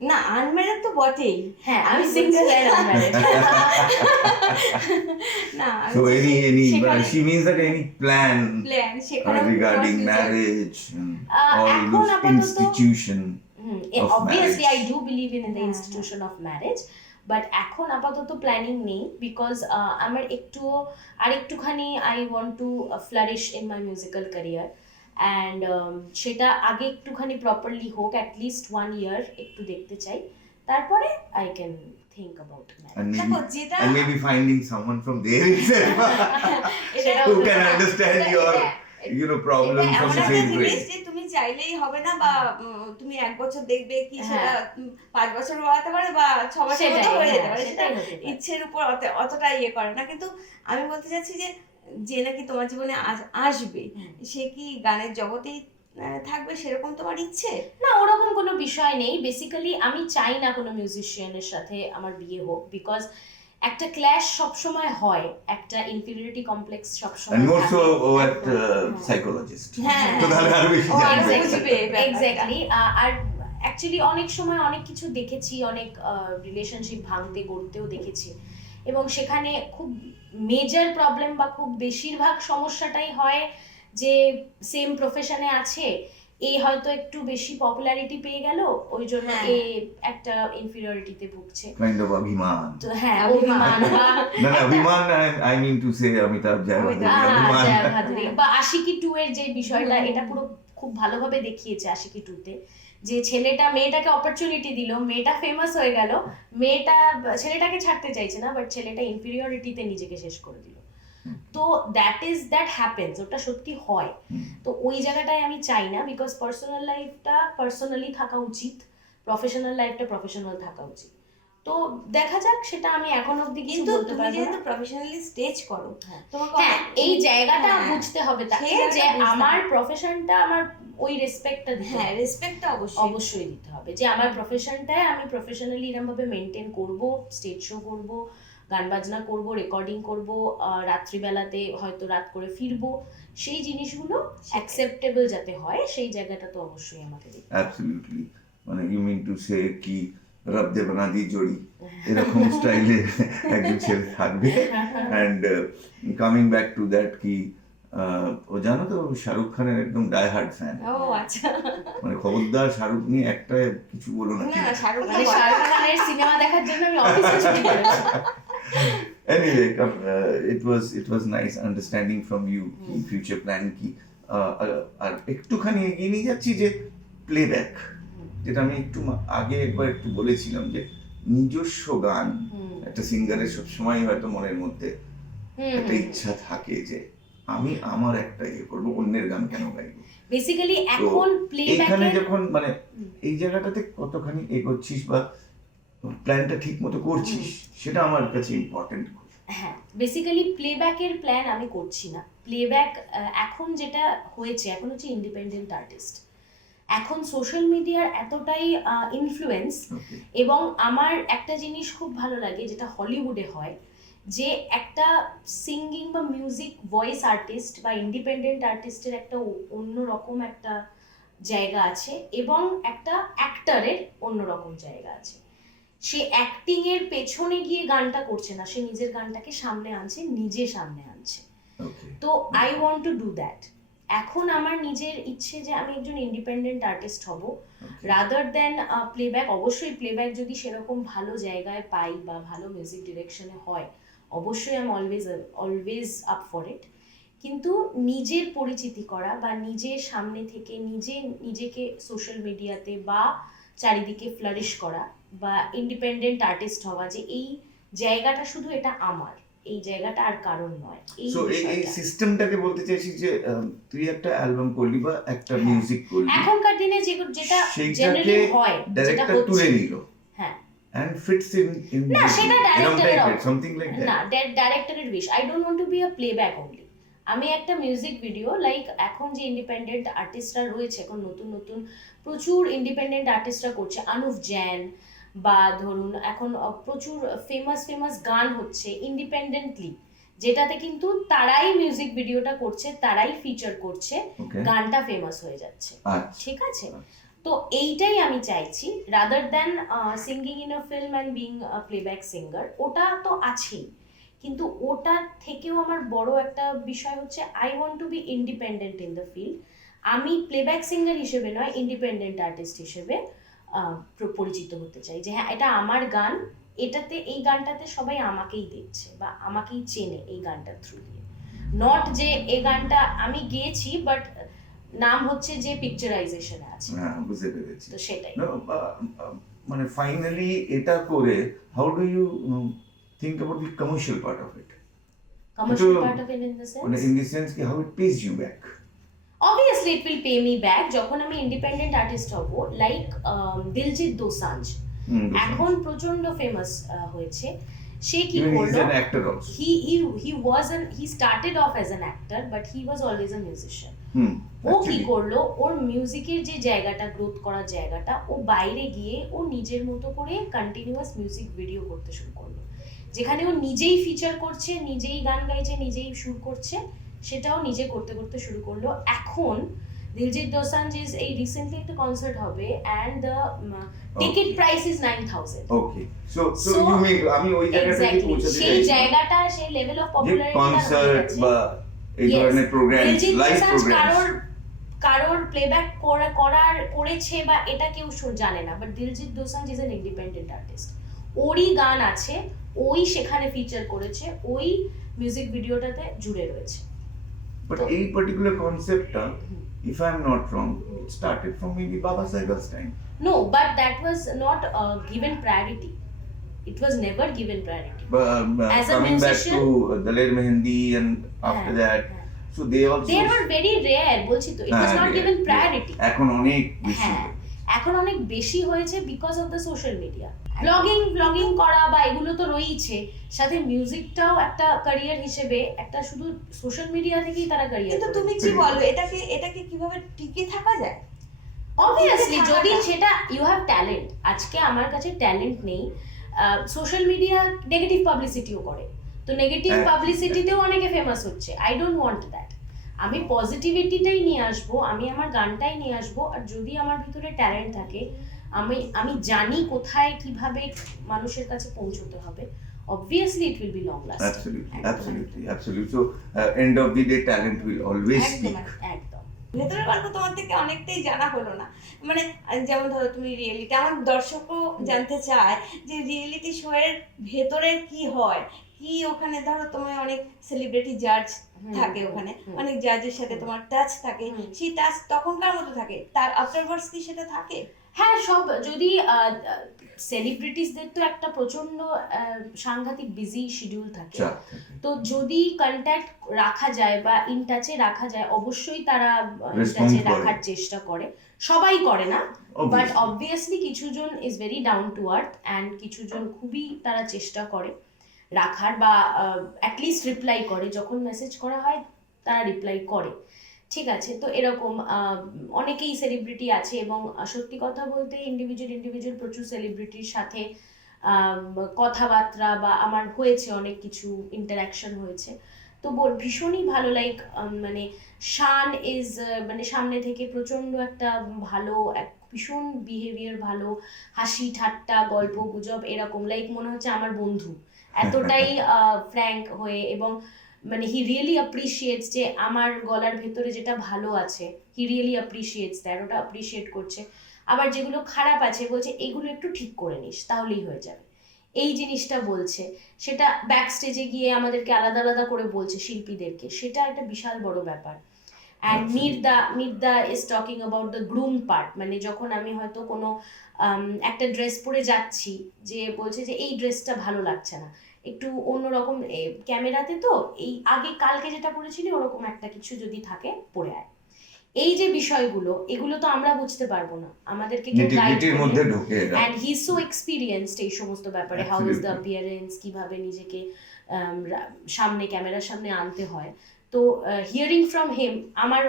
না, আনম্যারিড তো বটেই। হ্যাঁ, আমি সিঙ্গেল আর আনম্যারিড। না, So any সেখানে- she means that any plan সেখানে regarding তোমার future- marriage and all এখন this আপাতত- institution of obviously I marriage. Do believe in the হ্যাঁ, ইনস্টিটিউশন অফ ম্যারেজ, বাট এখন আপাতত প্ল্যানিং নেই, বিকজ আমার আরেকটুখানি I want to flourish in my musical career, and সেটা আগে একটুখানি প্রপারলি হোক, অ্যাটলিস্ট 1 year একটু দেখতে চাই, তারপরে I can think about marriage. And দেখো, maybe, যেটা and maybe finding someone from there itself এটা- who can understand your problems এটা of এমন the একটা same way. জিনিস যে তুমি চাইলেই হবে না, বা তুমি 1 বছর দেখবে কি সেটা হ্যাঁ। 5 বছর বাড়াতে পারে বা 6 বছর সেটাই, হয়ে যেতে হ্যাঁ, পারে, সেটা সেটাই হতে পারে। ইচ্ছের উপর অতটা ইয়ে করে না। কিন্তু আমি বলতে চাচ্ছি যে নাকি তোমার জীবনে আসবে, সে কি গানের জগতেই থাকবে সেরকম তোমার ইচ্ছে? না, ওরকম কোনো বিষয় নেই। বেসিক্যালি আমি চাই না কোনো মিউজিশিয়ানের সাথে আমার বিয়ে হোক, বিকজ একটা ক্ল্যাশ সবসময় হয়, একটা ইনফিরিয়রিটি কমপ্লেক্স সবসময় And more so থাকে। at psychologist. হ্যাঁ, তো তাহলে আরো বেশি ও, আর জানবে। বুঝবে ব্যাপারটা। এক্স্যাক্টলি। আর অ্যাকচুয়ালি অনেক সময় অনেক কিছু দেখেছি, অনেক রিলেশনশিপ ভাঙতে গড়তেও দেখেছি, এবং সেখানে খুব মেজর প্রবলেম বা খুব বেশিরভাগ সমস্যাটাই হয় যে সেম প্রফেশনে আছে, এ হয়তো একটু বেশি পপুলারিটি পেয়ে গেল, ওই জন্য হ্যাঁ। এ একটা ইনফিরিয়রিটিতে ভুগছে। Kind of অভিমান। তো হ্যাঁ, অভিমান। অভিমান বা না না, অভিমান, I mean to say Amitabh জয় অভিমান। জয়া ভাদুরী বা আশিকি 2 এর যে বিষয়টা, এটা পুরো খুব ভালোভাবে দেখিয়েছে আশিকি 2 তে, যে মেয়েটাকে অপরচুনিটি দিল, মেয়েটা ফেমাস হয়ে গেল, ছেলেটাকে ছাড়তে চাইছে না, বাট ছেলেটা ইনফিরিয়রিটিতে নিজেকে শেষ করে দিল। তো দ্যাট হ্যাপেন্স, ওটা সত্যি হয়। তো ওই জায়গাটায় আমি চাই না, বিকজ পার্সোনাল লাইফটা পার্সোনালি থাকা উচিত, প্রফেশনাল লাইফটা প্রফেশনাল থাকা উচিত। তো দেখা যাক, সেটা আমি এখন অবধি কিছু কিন্তু বলতে তুমি পারবো যেহেতু না। প্রফেশনালি স্টেজ করো, হ্যাঁ। তোমাকে হ্যাঁ, এই জায়গাটা হ্যাঁ, বুঝতে হবে তাকে, সেই জায়গাটা যে বুঝতে আমার হবে। প্রফেশনটা, আমার ওই রেসপেক্টটা দিতে হ্যাঁ, হবে। রেসপেক্টটা অবশ্যই। অবশ্যই দিতে হবে, যে আমার প্রফেশনটায় আমি প্রফেশনালি এরকমভাবে মেনটেন করব, স্টেজ শো করব, গান বাজনা করব, রেকর্ডিং করব, রাত্রিবেলাতে হয়তো রাত করে ফিরবো, সেই জিনিসগুলো অ্যাকসেপ্টেবল যাতে হয়, সেই জায়গাটা তো অবশ্যই আমাকে দিতে হবে। Absolutely. মানে you mean to say কি রব দে বানা দি জড়ি এরকম স্টাইলে একজন ছেলে থাকবে। And coming back to that কি ও জানো তো শাহরুখ খানের একদম ডাই হার্ড ফ্যান, ও আচ্ছা। মানে খবরদার শাহরুখ নিয়ে একটা কিছু বলো না। না শাহরুখ মানে শাহরুখ খানের সিনেমা দেখার জন্য আমি অফিসে ছুটি করেছি। Anyway, it was nice understanding from you কি future plan কি। আর একটুখানি এগিয়ে নিয়ে যাচ্ছি যে প্লেব্যাক, যেটা আমি একটু আগে একবার একটু বলেছিলাম যে নিজস্ব গান একটা সিঙ্গারের সবসময় হয়তো মনের মধ্যে একটা ইচ্ছা থাকে যে আমি আমার একটা ইয়ে করবো, অন্যের গান কেন গাইবো। বেসিক্যালি এখন এইখানে প্লেব্যাকের যখন মানে এই জায়গাটাতে কতখানি এগোচ্ছিস বা প্ল্যানটা ঠিক মতো করছিস সেটা আমার কাছে ইম্পর্টেন্ট। হ্যাঁ, বেসিক্যালি প্লেব্যাকের প্ল্যান আমি করছি না। প্লেব্যাক এখন যেটা হয়েছে, এখন হচ্ছে ইন্ডিপেন্ডেন্ট আর্টিস্ট। এখন সোশ্যাল মিডিয়ার এতটাই ইনফ্লুয়েন্স, এবং আমার একটা জিনিস খুব ভালো লাগে যেটা হলিউডে হয়, যে একটা সিঙ্গিং বা মিউজিক ভয়েস আর্টিস্ট বা ইন্ডিপেন্ডেন্ট আর্টিস্টের একটা অন্যরকম একটা জায়গা আছে, এবং একটা অ্যাক্টরের অন্যরকম জায়গা আছে। সে অ্যাক্টিং এর পেছনে গিয়ে গানটা করছে না, সে নিজের গানটাকে সামনে আনছে, নিজে সামনে আনছে। তো I want to do that. এখন আমার নিজের ইচ্ছে যে আমি একজন ইন্ডিপেন্ডেন্ট আর্টিস্ট হব, রাদার দেন প্লেব্যাক। অবশ্যই প্লেব্যাক যদি সেরকম ভালো জায়গায় পাই বা ভালো মিউজিক ডিরেকশনে হয়, অবশ্যই I am always up for it. কিন্তু নিজের পরিচিতি করা বা নিজের সামনে থেকে নিজেকে সোশ্যাল মিডিয়াতে বা চারিদিকে ফ্লারিশ করা বা ইন্ডিপেন্ডেন্ট আর্টিস্ট হওয়া, যে এই জায়গাটা শুধু এটা আমার, এই জায়গাটা আর কারণ নয়। সো এই সিস্টেমটাকে বলতে চাইছিস যে তুই একটা অ্যালবাম করলি বা একটা মিউজিক করলি, এখনকার দিনে যেটা জেনারেলি হয়, যেটা ডাইরেক্টর তুলে হচ্ছে, নিল, হ্যাঁ, and fits in না সেটা ডাইরেক্টরের something like that. না, ডাইরেক্টরের wish. I don't want to be a playback only. আমি একটা মিউজিক ভিডিও, লাইক এখন যে ইন্ডিপেন্ডেন্ট আর্টিস্টরা রয়েছে, এখন নতুন নতুন প্রচুর ইন্ডিপেন্ডেন্ট আর্টিস্টরা করছে, অনুভ জৈন বা ধরুন এখন প্রচুর ফেমাস গান হচ্ছে ইন্ডিপেন্ডেন্টলি, যেটাতে কিন্তু তারাই মিউজিক ভিডিওটা করছে, তারাই ফিচার করছে, গানটা ফেমাস হয়ে যাচ্ছে। ঠিক আছে, তো এইটাই আমি চাইছি, rather than singing in a film and being a playback singer. ওটা তো আছেই, কিন্তু ওটার থেকেও আমার বড় একটা বিষয় হচ্ছে I want to B independent in the field. আমি প্লেব্যাক সিঙ্গার হিসেবে নয়, ইন্ডিপেন্ডেন্ট আর্টিস্ট হিসেবে পরিচিত হতে চাই, যে হ্যাঁ এটা আমার গান, এটাতে এই গানটাতে সবাই আমাকেই দেখছে বা আমাকেই চেনে এই গানটার থ্রু দিয়ে। নট যে এই গানটা আমি গেয়েছি বাট নাম হচ্ছে যে পিকচারাইজেশনে আছে। হ্যাঁ, বুঝতে পেরেছি। তো সেটাই মানে ফাইনালি এটা করে how do you think about the commercial part of it? Commercial part of it in the মানে সেন্স, in the sense কি how it pays you back? obviously it will pay me back যখন আমি independent artist হব। Like Diljit Dosanjh এখন প্রচন্ড famous হয়েছে। সে কি করলো, he's an actor also. he started off as an actor but he was always a musician. ও কি Actually, করলো, ওর মিউজিকের যে জায়গাটা, গ্রোথ করার জায়গাটা, ও বাইরে গিয়ে ও নিজের মতো করে কন্টিনিউয়াস মিউজিক ভিডিও করতে শুরু করলো, যেখানে ও নিজেই ফিচার করছে, নিজেই গান গাইছে, নিজেই সুর করছে, সেটাও নিজে করতে করতে শুরু করলো। এখন দিলজিৎ দোসাঞ্জ এই রিসেন্টলি একটা কনসার্ট হবে and the ticket price is 9,000. okay, so you mean আমি ওই জায়গাটাতে Exactly. পৌঁছাতে সেই চাইছি জায়গাটা, সেই লেভেল অফ যে পপুলারিটি কনসার্ট বা এই ধরনের প্রোগ্রাম, লাইভ প্রোগ্রাম, কারোর প্লেব্যাক করেছে বা এটা কেউ জানে না, but Diljit Dosanjh is an independent artist. ওরই গান আছে, ওই সেখানে ফিচার করেছে, ওই মিউজিক ভিডিওটাতে জুড়ে রয়েছে। বাট এই পার্টিকুলার কনসেপ্টটা if I'm not wrong it started from maybe Baba Sehgal's time. No, but that was not given priority. It was never given priority. But As a coming back musician, to Daler Mehendi and after that, so they also they were very rare, বলছি তো, it was not given priority. এখন অনেক বেশি হ্যাঁ, এখন অনেক বেশি হয়েছে because of the social media. Blogging করা বা এগুলো তো রয়েছে, সাথে মিউজিকটাও একটা ক্যারিয়ার হিসেবে, একটা শুধু সোশ্যাল মিডিয়া থেকেই তারা ক্যারিয়ার। কিন্তু তুমি কি বলো, এটাকে কিভাবে টিকে থাকা যায়? অবভিয়াসলি যদি সেটা ইউ হ্যাভ ট্যালেন্ট। আজকে আমার কাছে ট্যালেন্ট নেই, সোশ্যাল মিডিয়া নেগেটিভ পাবলিসিটিও করে, তো নেগেটিভ পাবলিসিটিতেও অনেকে ফেমাস হচ্ছে। I don't want that. আমি পজিটিভিটিটাই নিয়ে আসবো, আমি আমার গানটাই নিয়ে আসবো, আর যদি আমার ভিতরে ট্যালেন্ট থাকে আমি জানি কোথায় কিভাবে মানুষের কাছে পৌঁছতে হবে, obviously it will be long lasting. Absolutely. So, end of the day, talent will always একদম speak. একদম। ভেতরের গল্প তোমার থেকে অনেকটাই জানা হলো না, মানে যেমন ধরো তুমি রিয়েলিটি, আমার দর্শকও জানতে চায় যে রিয়েলিটি শো এর ভেতরে কি হয়, কি ওখানে ধরো তোমার অনেক সেলিব্রিটি জাজ থাকে, ওখানে অনেক জাজের সাথে তোমার টাচ থাকে, সেই টাচ তখনকার মতো থাকে, তার আফটারওয়ার্ডস কি সেটা থাকে? হ্যাঁ, সব যদি সেলিব্রিটিসদের তো একটা প্রচন্ড সাংঘাতিক বিজি শিডিউল থাকে, চাপ থাকে। তো যদি কন্ট্যাক্ট রাখা যায় বা ইন টাচে রাখা যায়, অবশ্যই তারা ইন Respond টাচে করে। রাখার চেষ্টা করে। সবাই করে না, বাট Obviously. অবভিয়াসলি কিছুজন is very down to earth and কিছুজন খুবই তারা চেষ্টা করে রাখার, বা অ্যাটলিস্ট রিপ্লাই করে, যখন মেসেজ করা হয় তারা রিপ্লাই করে। ঠিক আছে, তো এরকম অনেকেই সেলিব্রিটি আছে, এবং সত্যি কথা বলতে ইন্ডিভিজুয়াল প্রচুর সেলিব্রিটির সাথে কথাবার্তা বা আমার হয়েছে, অনেক কিছু ইন্টারাকশন হয়েছে। তো ভীষণই ভালো, লাইক মানে শান ইজ মানে সামনে থেকে প্রচন্ড একটা ভালো, এক ভীষণ বিহেভিয়ার ভালো, হাসি ঠাট্টা গল্প গুজব এরকম, লাইক মনে হচ্ছে আমার বন্ধু, এতটাই ফ্র্যাঙ্ক হয়ে, এবং মানে হি রিয়েলি অ্যাপ্রিসিয়েটস যে আমার গলার ভেতরে যেটা ভালো আছে, হি রিয়েলি অ্যাপ্রিসিয়েটস দ্যাট, ওটা অ্যাপ্রিসিয়েট করছে। আবার যেগুলো খারাপ আছে বলছে এগুলো একটু ঠিক করে নিস তাহলেই হয়ে যাবে, এই জিনিসটা বলছে। সেটা ব্যাক স্টেজে গিয়ে আমাদেরকে আলাদা আলাদা করে বলছে শিল্পীদেরকে, সেটা একটা বিশাল বড় ব্যাপার। And মির্দা is talking about the groom part, মানে যখন আমি হয়তো কোনো একটা ড্রেস পরে যাচ্ছি, যে বলছে যে এই ড্রেসটা ভালো লাগছে না, একটু অন্যরকম, ক্যামেরাতে তো এই আগে কালকে যেটা পরেছিলি ওরকম একটা কিছু যদি থাকে পরে আয়। এই যে বিষয়গুলো, এগুলো তো আমরা বুঝতে পারবো না, আমাদেরকে কেউ গাইড নেটিভিটির করবে। মধ্যে ঢুকে এরা। অ্যান্ড হি সো এক্সপিরিয়েন্সড এই সমস্ত ব্যাপারে, how is the Absolutely. Appearance, কিভাবে নিজেকে সামনে ক্যামেরার সামনে আনতে হয়। তো হিয়ারিং ফ্রম হিম আমার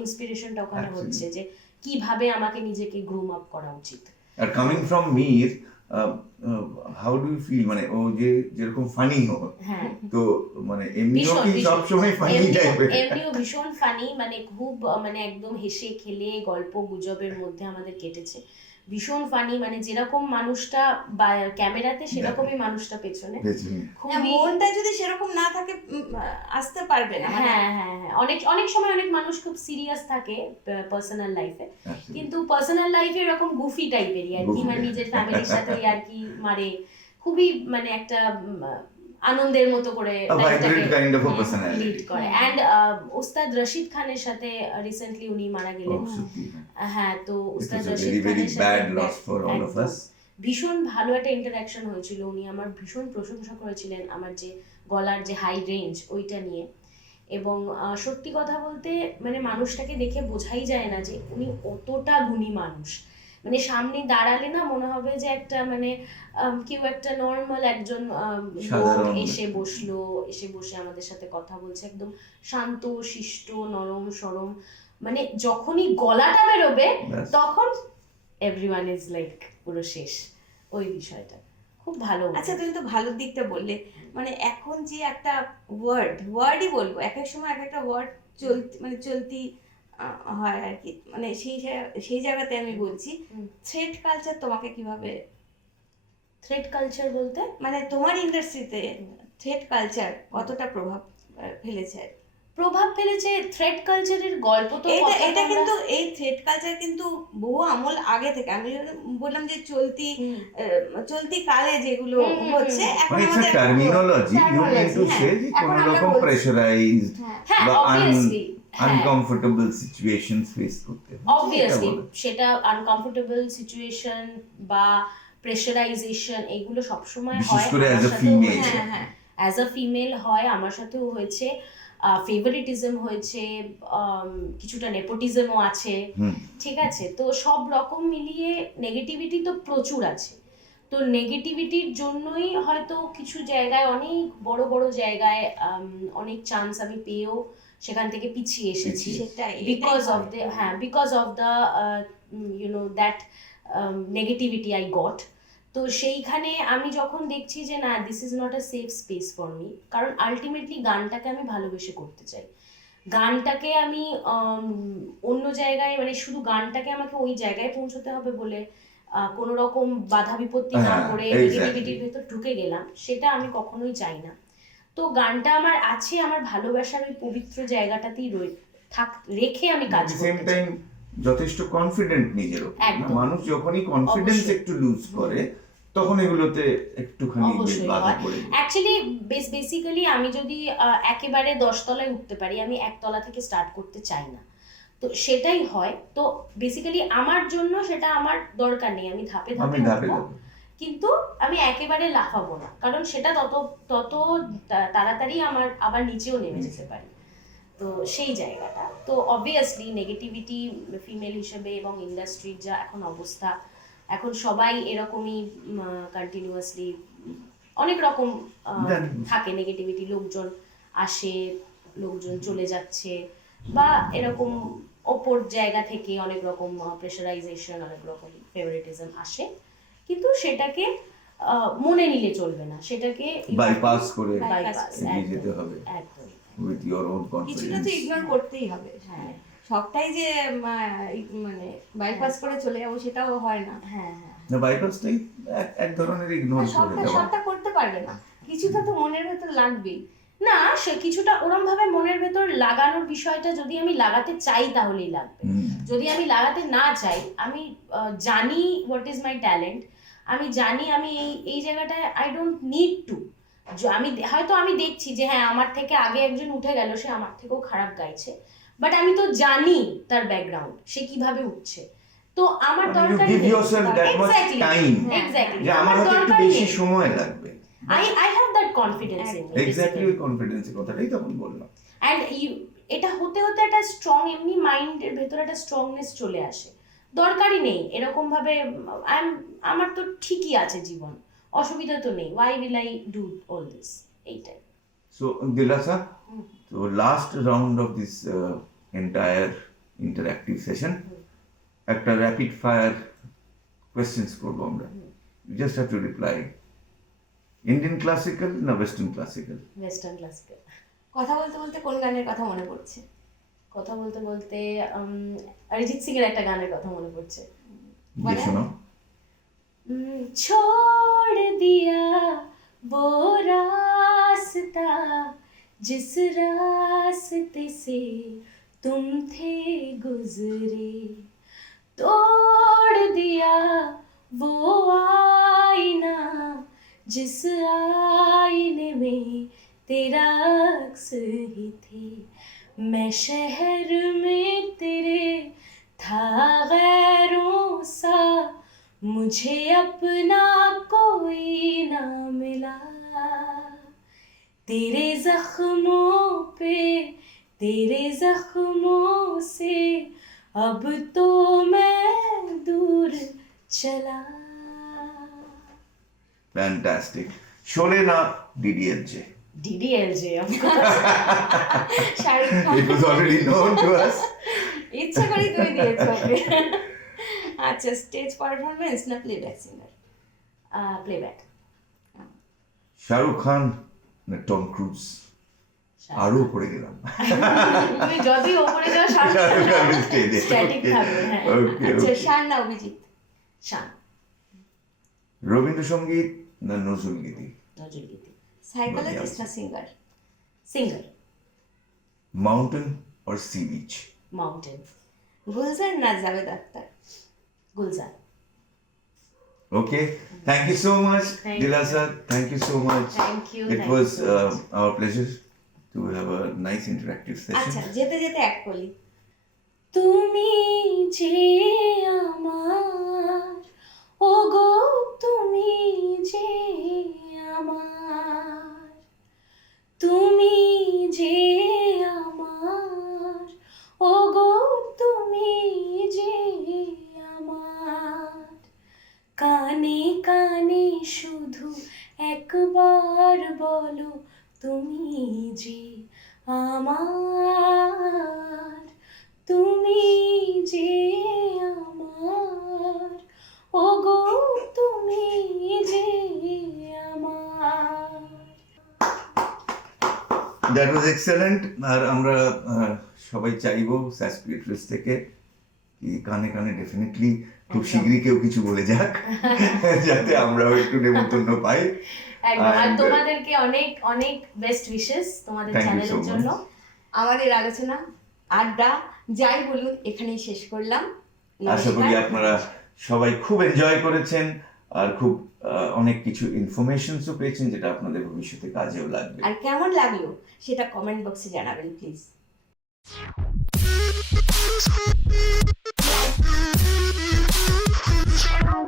ইন্সপিরেশনটা ওখানে Absolutely. হচ্ছে যে কিভাবে আমাকে নিজেকে গ্রুম আপ করা উচিত। আর coming from Mir, how do you feel, মানে ও যে যেরকম ফানি হয়, হ্যাঁ, তো মানে এমনিও ভীষণ, কি ভীষণ। সবসময় ফানি টাইপের? এমনিও ভীষণ ফানি, মানে খুব মানে একদম হেসে খেলে গল্প গুজবের মধ্যে আমাদের কেটেছে, ভীষণ ফানি, মানে যেরকম মানুষটা বা ক্যামেরাতে সেরকমই মানুষটা পেছনে, পেছনে। খুবই। মনটা যদি সেরকম না থাকে আসতে পারবে না, মানে হ্যাঁ, অনেক সময় অনেক মানুষ খুব সিরিয়াস থাকে পার্সোনাল লাইফে, Absolutely. কিন্তু পার্সোনাল লাইফে এরকম গুফি টাইপেরই আর কি, Goofy মানে type. নিজের ফ্যামিলির সাথে আর কি মারে, খুবই মানে একটা আনন্দের মতো করে A vibrant kind of a lead personality. করে। অ্যান্ড ওস্তাদ রশিদ খানের সাথে রিসেন্টলি উনি মারা গেলেন। Oh, সত্যি। হ্যাঁ, তো It ওস্তাদ was a Rashid very, very খানের সাথে bad loss for all of একদম us. ভীষণ ভালো একটা ইন্টারাকশন হয়েছিল, উনি আমার ভীষণ প্রশংসা করেছিলেন আমার যে গলার যে হাই রেঞ্জ ওইটা নিয়ে, এবং সত্যি কথা বলতে মানে মানুষটাকে দেখে বোঝাই যায় না যে উনি অতটা গুণী মানুষ, মানে সামনে দাঁড়ালে না মনে হবে যে একটা মানে কেউ একটা নর্মাল একজন লোক সাধারণ। এসে বসে আমাদের সাথে কথা বলছে, একদম শান্ত শিষ্ট নরম সরম, মানে যখনই গলাটা বেরোবে ব্যাস। তখন এভরিওয়ান ইজ লাইক পুরো শেষ, ওই বিষয়টা খুব ভালো। আচ্ছা, তুমি তো ভালোর দিকটা বললে, মানে এখন যে একটা ওয়ার্ডই বলবো, এক এক সময় এক একটা ওয়ার্ড চলতি হয় আর কি, মানে সেই জায়গাতে আমি বলছি থ্রেড কালচার তোমাকে কিভাবে, থ্রেড কালচার বলতে মানে তোমার ইন্ডাস্ট্রিতে থ্রেড কালচার কতটা প্রভাব ফেলেছে? প্রভাব ফেলেছে থ্রেড কালচারের গল্প তো এটা কিন্তু এই থ্রেড কালচার কিন্তু বহু আমল আগে থেকে, আমি বললাম যে চলতি কালে যেগুলো হচ্ছে এখন মানে আমাদের terminology you need to say যে এখন কোন আমরা রকম বলছি। প্রেসারাইজড হ্যাঁ বা অবভিয়াসলি, আনকমফোর্টেবল সিচুয়েশন ফেস করতে হয়। অবভিয়াসলি সেটা বলো। সেটা আনকমফোর্টেবল সিচুয়েশন বা প্রেশারাইজেশন এগুলো সবসময় বিশেষ হয় করে আমার as a সাথেও female। হয়েছে। হ্যাঁ, অ্যাজ আ ফিমেল হয়, আমার সাথেও হয়েছে, ফেভারিটিজম হয়েছে, কিছুটা নেপোটিজমও আছে, হুম। ঠিক আছে, তো সব রকম মিলিয়ে নেগেটিভিটি তো প্রচুর আছে, তো নেগেটিভিটির জন্যই হয়তো কিছু জায়গায় অনেক বড় বড় জায়গায় অনেক চান্স আমি পেয়েও সেখান থেকে পিছিয়ে এসেছি, সেটাই because of the that negativity I got. তো সেইখানে আমি যখন দেখছি যে না, this is not a safe space for me, কারণ আলটিমেটলি গানটাকে আমি ভালোবেসে করতে চাই, গানটাকে আমি অন্য জায়গায় মানে শুধু গানটাকে আমাকে ওই জায়গায় পৌঁছতে হবে বলে কোনো রকম বাধা বিপত্তি না হ্যাঁ, করে exactly. নেগেটিভিটির ভেতর ঢুকে গেলাম, সেটা আমি কখনোই চাই না। তো গানটা আমার আছে, আমার ভালোবাসার ওই পবিত্র জায়গাটাতেই রেখে আমি কাজ সেম করতে চাই। টাইম যথেষ্ট কনফিডেন্ট নিজের ওপর। একদম। মানুষ যখনই কনফিডেন্স অবশ্যই। একটু লুজ করে তখন এগুলোতে একটুখানি অবশ্যই বাধা হয়। পড়ে যায়। অ্যাকচুয়ালি বেসিক্যালি আমি যদি একেবারে 10 তলায় উঠতে পারি, আমি 1 তলা থেকে স্টার্ট করতে চাই না। তো সেটাই হয়। তো বেসিক্যালি আমার জন্য সেটা আমার দরকার নেই, আমি ধাপে আমি ধাপে ধাপে উঠবো, ধাপে কিন্তু আমি একেবারে লাফাবো না, কারণ সেটা তত তাড়াতাড়ি আমার আবার নিচেও নেমে যেতে পারি। তো সেই জায়গাটা তো অবভিয়াসলি নেগেটিভিটি ফিমেল হিসেবে এবং ইন্ডাস্ট্রির যা এখন অবস্থা, এখন সবাই এরকমই কন্টিনিউয়াসলি অনেক রকম জানি। থাকে নেগেটিভিটি, লোকজন আসে, লোকজন চলে যাচ্ছে, বা এরকম ওপর জায়গা থেকে অনেক রকম প্রেশারাইজেশন, অনেক রকম ফেভারিটিজম আসে, কিন্তু সেটাকে মনে নিলে চলবে না, সেটাকে বাইপাস করে bypass, এগিয়ে একদম, যেতে হবে একদম। উইথ ইওর ওন কিছুটা কনফিডেন্স। তো ইগনোর করতেই হবে। হ্যাঁ সবটাই যে মানে বাইপাস করে চলে যাবো সেটাও হয় না। হ্যাঁ হ্যাঁ না, বাইপাসটাই এক ধরনের ইগনোর করে সবটা দেওয়া। সবটা করতে পারবে না, কিছুটা তো মনের ভেতর লাগবেই। না, সে কিছুটা ওরম ভাবে মনের ভেতর লাগানোর বিষয়টা যদি আমি লাগাতে চাই তাহলেই লাগবে। হুম। যদি আমি লাগাতে না চাই, আমি জানি হোয়াট ইজ মাই ট্যালেন্ট, আমি জানি আমি এই জায়গাটায় আই ডোন্ট নিড টু, হয়তো আমি দেখছি যে হ্যাঁ আমার থেকে আগে একজন উঠে গেল, সে আমার থেকেও খারাপ গাইছে, বাট আমি তো জানি তার ব্যাকগ্রাউন্ড, সে কিভাবে উঠছে, তো আমার মানে দরকার you give yourself that much time, যে আমার হাতে একটু বেশি সময় লাগবে। I have that confidence in me. Exactly ওই কনফিডেন্সের কথাটাই তখন বললাম। অ্যান্ড এটা হতে হতে একটা স্ট্রং, এমনি মাইন্ডের ভেতরে একটা স্ট্রংনেস চলে আসে। দরকারই নেই এরকম ভাবে আমার তো ঠিকই আছে জীবন, অসুবিধা তো নেই, why will I do all this, এইটাই। সো দিলাসা, তো last round of this entire interactive session, একটা র্যাপিড ফায়ার কোয়েশ্চেন্স করবো আমরা। You just have to reply Indian classical না ওয়েস্টার্ন ক্লাসিক্যাল। Western classical. কথা বলতে বলতে কোন গানের কথা মনে পড়ছে? কথা বলতে বলতে অরিজিৎ সিং এর একটা গানের কথা মনে পড়ছে। গিয়ে শোনো। छोड़ दिया वो रास्ता जिस रास्ते से तुम थे गुजरे, तोड़ दिया वो आईना जिस आईने में तेरा अक्स ही थे, मैं शहर में तेरे था गैरों सा, मुझे अपना कोई ना मिला, तेरे जख्मों पे, तेरे जख्मों से अब तो मैं दूर चला। ফ্যান্টাস্টিক। শোলে না DDLJ? DDLJ, of Shahrukh Khan. It was already known to us. ইচ্ছা করে তুমি দিয়েছো ওকে। আচ্ছা, স্টেজ পারফরমেন্স না playback singer? Playback. Shahrukh Khan না টম ক্রুজ? আরো পড়ে গেলাম। তুমি যদি ওপরে যাও শাহরুখ খান স্টেজে। স্ট্যাটিক থাকবে, হ্যাঁ। ওকে আচ্ছা, ওকে। শান না অভিজিৎ? শান। রবীন্দ্রসঙ্গীত না নজরুল গীতি? নজরুল গীতি। সাইকোলজিস্ট না singer? Singer. Mountain or sea beach? Mountain. Gulzar না Javed Akhtar? Gulzar. Okay, thank you so much, Thank Dilasa. Thank you so much. Thank you. It thank was you so much. our pleasure to have a nice interactive আচ্ছা, session. যেতে যেতে এক কলি। তুমি যে আমার, ওগো তুমি যে আমার, তুমি যে আমার, ওগো তুমি যে আমার, কানে কানে শুধু একবার বলো তুমি যে আমার, তুমি যে আমার, ওগো তুমি যে আমার। That was excellent. আর আমরা সবাই চাইবো স্যাস ক্রিয়েটর্স থেকে কি কানে কানে ডেফিনেটলি খুব একদম। শীঘ্রই কেউ কিছু বলে যাক, যাতে আমরাও একটু নেমন্তন্ন পাই। একদম। আর And- তোমাদেরকে অনেক অনেক বেস্ট উইশেস তোমাদের Thank you so চ্যানেলের জন্য। much. আমাদের আলোচনা, আড্ডা যাই বলুন এখানেই শেষ করলাম। আশা করি নমস্কার। আপনারা সবাই খুব এনজয় করেছেন আর খুব অনেক কিছু ইনফরমেশনসও পেয়েছেন, যেটা আপনাদের ভবিষ্যতে কাজেও লাগবে। আর কেমন লাগলো সেটা কমেন্ট বক্সে জানাবেন প্লিজ। Thank you.